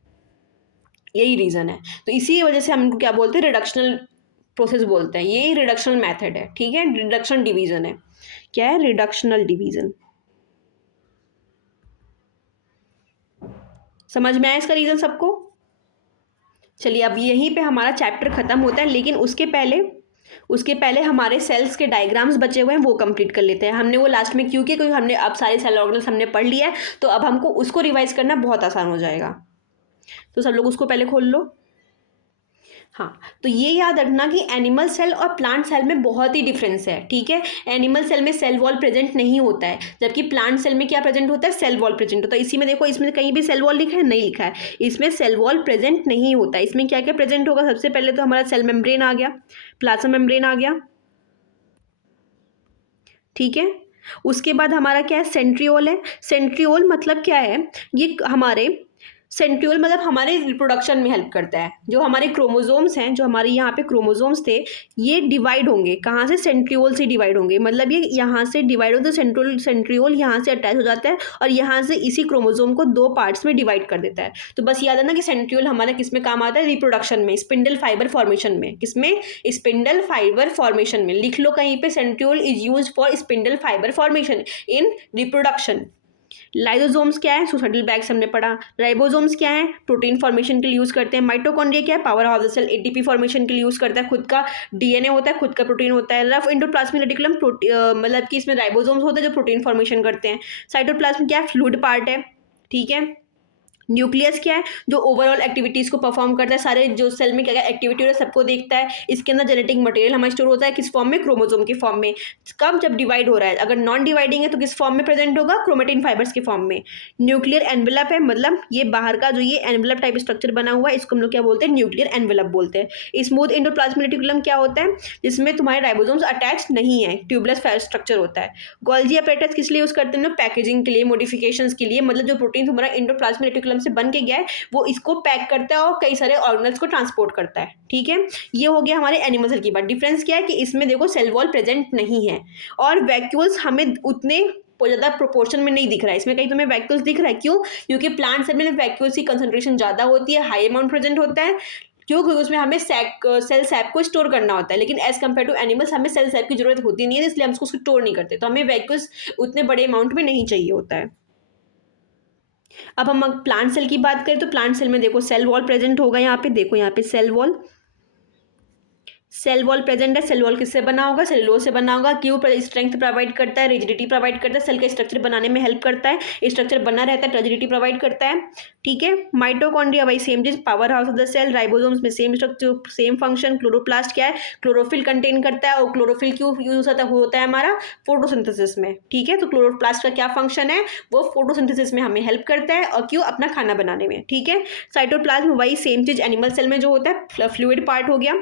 यही रीज़न है। तो इसी वजह से हम इनको क्या बोलते हैं, रिडक्शनल प्रोसेस बोलते हैं। यही रिडक्शनल मेथड है, ठीक है, रिडक्शन डिवीजन है। क्या है, रिडक्शनल डिवीजन। समझ में आया इसका रीज़न सबको। चलिए अब यहीं पे हमारा चैप्टर ख़त्म होता है, लेकिन उसके पहले हमारे सेल्स के डायग्राम्स बचे हुए हैं, वो कंप्लीट कर लेते हैं। हमने वो लास्ट में क्यों किया, क्योंकि हमने अब सारे सेल ऑर्गेनल्स हमने पढ़ लिया है, तो अब हमको उसको रिवाइज करना बहुत आसान हो जाएगा। तो सब लोग उसको पहले खोल लो। हाँ, तो ये याद रखना कि एनिमल सेल और प्लांट सेल में बहुत ही डिफरेंस है, ठीक है। एनिमल सेल में सेल वॉल प्रेजेंट नहीं होता है, जबकि प्लांट सेल में क्या प्रेजेंट होता है, सेल वॉल प्रेजेंट होता है। इसी में देखो, इसमें कहीं भी सेल वॉल लिखा है, नहीं लिखा है, इसमें सेल वॉल प्रेजेंट नहीं होता है। इसमें क्या क्या प्रेजेंट होगा, सबसे पहले तो हमारा सेल मेम्ब्रेन आ गया, प्लाज्मा मेम्ब्रेन आ गया, ठीक है। उसके बाद हमारा क्या है, सेंट्रियोल है। सेंट्रियोल मतलब क्या है, ये हमारे सेंट्रियोल मतलब हमारे रिप्रोडक्शन में हेल्प करता है। जो हमारे क्रोमोसोम्स हैं, जो हमारे यहाँ पे क्रोमोसोम्स थे, ये डिवाइड होंगे कहाँ से? सेंट्रियोल से डिवाइड होंगे। मतलब ये यहाँ से डिवाइड होते, सेंट्रियोल यहाँ से अटैच हो जाता है और यहाँ से इसी क्रोमोसोम को 2 पार्ट्स में डिवाइड कर देता है। तो बस याद है ना कि सेंट्रियोल हमारा किस में काम आता है? रिप्रोडक्शन में, स्पिंडल फाइबर फॉर्मेशन में। किसमें? स्पिंडल फाइबर फॉर्मेशन में। लिख लो कहीं पे, centriole is used for spindle fibre formation in reproduction. Lysosomes क्या है? सुसाइडल बैग्स हमने पढ़ा। राइबोसोम्स क्या है? प्रोटीन फॉर्मेशन के लिए यूज करते हैं। माइटोकॉन्ड्रिया क्या है? Power house cell ATP formation के लिए यूज करता है। खुद का डीएनए होता है, खुद का प्रोटीन होता है। रफ एंडोप्लाज्मिक रेटिकुलम मतलब कि इसमें राइबोसोम्स होते हैं जो प्रोटीन फॉर्मेशन करते हैं। साइटोप्लाज्म क्या है? फ्लूइड पार्ट है, ठीक है। न्यूक्लियस क्या है? जो ओवरऑल एक्टिविटीज़ को परफॉर्म करता है, सारे जो सेल में क्या क्या एक्टिविटी हो रहा है सबको देखता है। इसके अंदर जेनेटिक मटेरियल हमारा स्टोर होता है किस फॉर्म में? क्रोमोसोम के फॉर्म में। कब? जब डिवाइड हो रहा है। अगर नॉन डिवाइडिंग है तो किस फॉर्म में प्रेजेंट होगा? क्रोमेटिन फाइबर्स के फॉर्म में। न्यूक्लियर एनवेलप है, मतलब ये बाहर का जो ये एनवेलप टाइप स्ट्रक्चर बना हुआ है, इसको हम लोग क्या बोलते हैं? न्यूक्लियर एनवेलप बोलते हैं। स्मूथ एंडोप्लाज्मिक रेटिकुलम क्या होता है? जिसमें तुम्हारे राइबोसोम्स अटैच नहीं है, ट्यूबलेस स्ट्रक्चर होता है। गोल्जी अपैरेटस किस लिए यूज करते हैं? पैकेजिंग के लिए, मॉडिफिकेशंस के लिए। मतलब जो प्रोटीन तुम्हारा एंडोप्लाज्मिक रेटिकुलम से बन के गया है वो इसको पैक करता है और कई सारे ऑर्गेनल्स को ट्रांसपोर्ट करता है, ठीक है। ये हो गया हमारे एनिमल सेल की बात। डिफरेंस क्या है कि इसमें देखो सेल वॉल प्रेजेंट नहीं है और वैक्यूल्स हमें उतने ज़्यादा प्रोपोर्शन में नहीं दिख रहा है। इसमें कहीं तुम्हें वैक्यूल्स दिख रहा है, क्यों? क्योंकि प्लांट सेल में वैक्यूल्स की कंसंट्रेशन ज़्यादा होती है, हाई अमाउंट प्रेजेंट होता है। क्यों? क्योंकि उसमें हमें सेल सैप को स्टोर करना होता है, लेकिन एज कम्पेयर टू एनिमल्स हमें सेल सैप की जरूरत होती नहीं है, इसलिए हम उसको स्टोर नहीं करते, तो हमें वैक्यूल्स उतने बड़े अमाउंट में नहीं चाहिए होता है। अब हम प्लांट सेल की बात करें तो प्लांट सेल में देखो सेल वॉल प्रेजेंट होगा। यहाँ पे देखो, यहाँ पे सेल वॉल प्रेजेंट है। सेल वॉल किससे बना होगा? सेलुलोज से बना होगा। क्यों? स्ट्रेंथ प्रोवाइड करता है, रिजिडिटी प्रोवाइड करता है, सेल का स्ट्रक्चर बनाने में हेल्प करता है, स्ट्रक्चर बना रहता है, रिजिडिटी प्रोवाइड करता है, ठीक है। माइटोकॉन्ड्रिया भाई सेम चीज, power house of the cell. Ribosomes में same structure, same function. Chloroplast क्या है? क्लोरोफिल कंटेन करता है, और क्लोरोफिल क्यों यूज होता है हमारा? फोटोसिंथेसिस में, ठीक है। तो क्लोरोप्लास्ट का क्या फंक्शन है? वो फोटोसिंथेसिस में हमें हेल्प करता है, और क्यों? अपना खाना बनाने में, ठीक है। साइटोप्लाज्म वही सेम चीज एनिमल सेल में जो होता है, फ्लूइड पार्ट हो गया।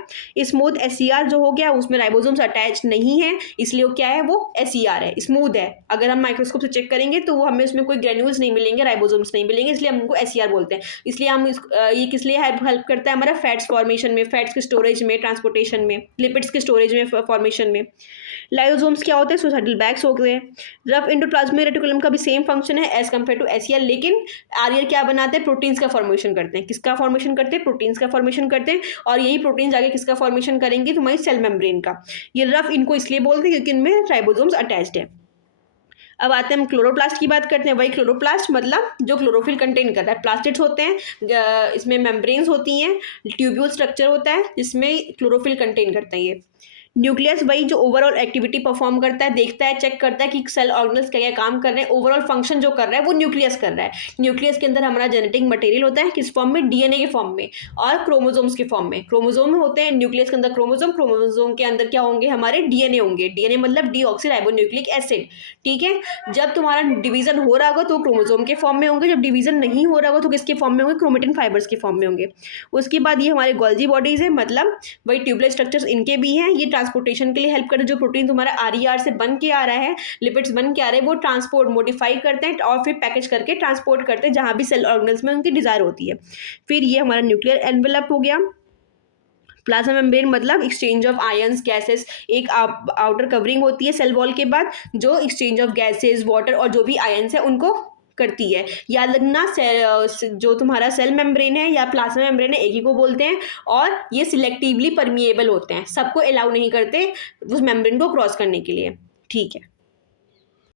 स्मूथ एसईआर जो हो गया, उसमें राइबोसोम्स अटैच नहीं है, इसलिए वो क्या है? वो एसईआर है, स्मूथ है। अगर हम माइक्रोस्कोप से चेक करेंगे तो वो हमें उसमें कोई ग्रेन्यूल्स नहीं मिलेंगे, राइबोसोम्स नहीं मिलेंगे, इसलिए हम उनको एसईआर बोलते हैं। इसलिए हम ये किस लिए हेल्प करता है? हमारा फैट्स फॉर्मेशन में, फैट्स के स्टोरेज में, ट्रांसपोर्टेशन में, लिपिड्स के स्टोरेज में, फॉर्मेशन में। लाइसोसोम्स क्या होते हैं? सुसाइडल बैग्स हो गए। रफ एंडोप्लाज्मिक रेटिकुलम का भी सेम फंक्शन है एज कम्पेयर टू एसईआर, लेकिन आर्यर क्या बनाते हैं? प्रोटीन्स का फॉर्मेशन करते हैं। किसका फॉर्मेशन करते हैं? प्रोटीन्स का फॉर्मेशन करते हैं, और यही प्रोटीन्स आगे किसका फॉर्मेशन करेंगे? तुम्हारी सेल मेम्ब्रेन का। ये रफ इनको इसलिए बोलते हैं क्योंकि इनमें राइबोसोम्स अटैच्ड है। अब आते हैं हम क्लोरोप्लास्ट की बात करते हैं। वही क्लोरोप्लास्ट मतलब जो क्लोरोफिल कंटेन करता है। प्लास्टिड्स होते हैं, इसमें मेम्ब्रेन्स होती हैं, ट्यूब्यूल स्ट्रक्चर होता है जिसमें क्लोरोफिल कंटेन करते हैं ये। न्यूक्लियस वही जो ओवरऑल एक्टिविटी परफॉर्म करता है, देखता है, चेक करता है कि सेल ऑर्गेनल्स क्या क्या काम कर रहे हैं, ओवरऑल फंक्शन जो कर रहा है वो न्यूक्लियस कर रहा है। न्यूक्लियस के अंदर हमारा जेनेटिक मटेरियल होता है, किस फॉर्म में? डीएनए के फॉर्म में, और क्रोमोसोम्स के फॉर्म में। क्रोमोसोम होते हैं न्यूक्लियस के अंदर, क्रोमोसोम के अंदर क्या होंगे? हमारे डीएनए होंगे। डीएनए मतलब डीऑक्सीराइबोन्यूक्लिक एसिड, ठीक है। जब तुम्हारा डिवीजन हो रहा होगा तो क्रोमोसोम के फॉर्म में होंगे, जब डिवीजन नहीं हो रहा होगा तो किसके फॉर्म में होंगे? क्रोमेटिन फाइबर्स के फॉर्म में होंगे। उसके बाद ये हमारे गोल्जी बॉडीज है, मतलब वही ट्यूबलेस स्ट्रक्चर्स इनके भी हैं, ये ट्रांसपोर्टेशन के लिए हेल्प करते हैं। जो प्रोटीन तुम्हारा आरईआर से बन के आ रहा है, लिपिड्स बन के आ रहे हैं, वो ट्रांसपोर्ट मॉडिफाई करते हैं और फिर पैकेज करके ट्रांसपोर्ट करते हैं जहां भी सेल ऑर्गेनल्स में उनकी डिजायर होती है। फिर ये हमारा न्यूक्लियर एनवेलप हो गया। प्लाज्मा मेम्ब्रेन मतलब एक्सचेंज ऑफ आयंस, गैसेस, एक आउटर कवरिंग होती है सेल वॉल के बाद जो एक्सचेंज ऑफ गैसेस, वाटर और जो भी आयंस है उनको करती है। याद रखना, जो तुम्हारा सेल मेम्ब्रेन है या प्लाज्मा मेम्ब्रेन है, एक ही को बोलते हैं, और ये सिलेक्टिवली परमिएबल होते हैं, सबको अलाउ नहीं करते उस मेम्ब्रेन को क्रॉस करने के लिए, ठीक है।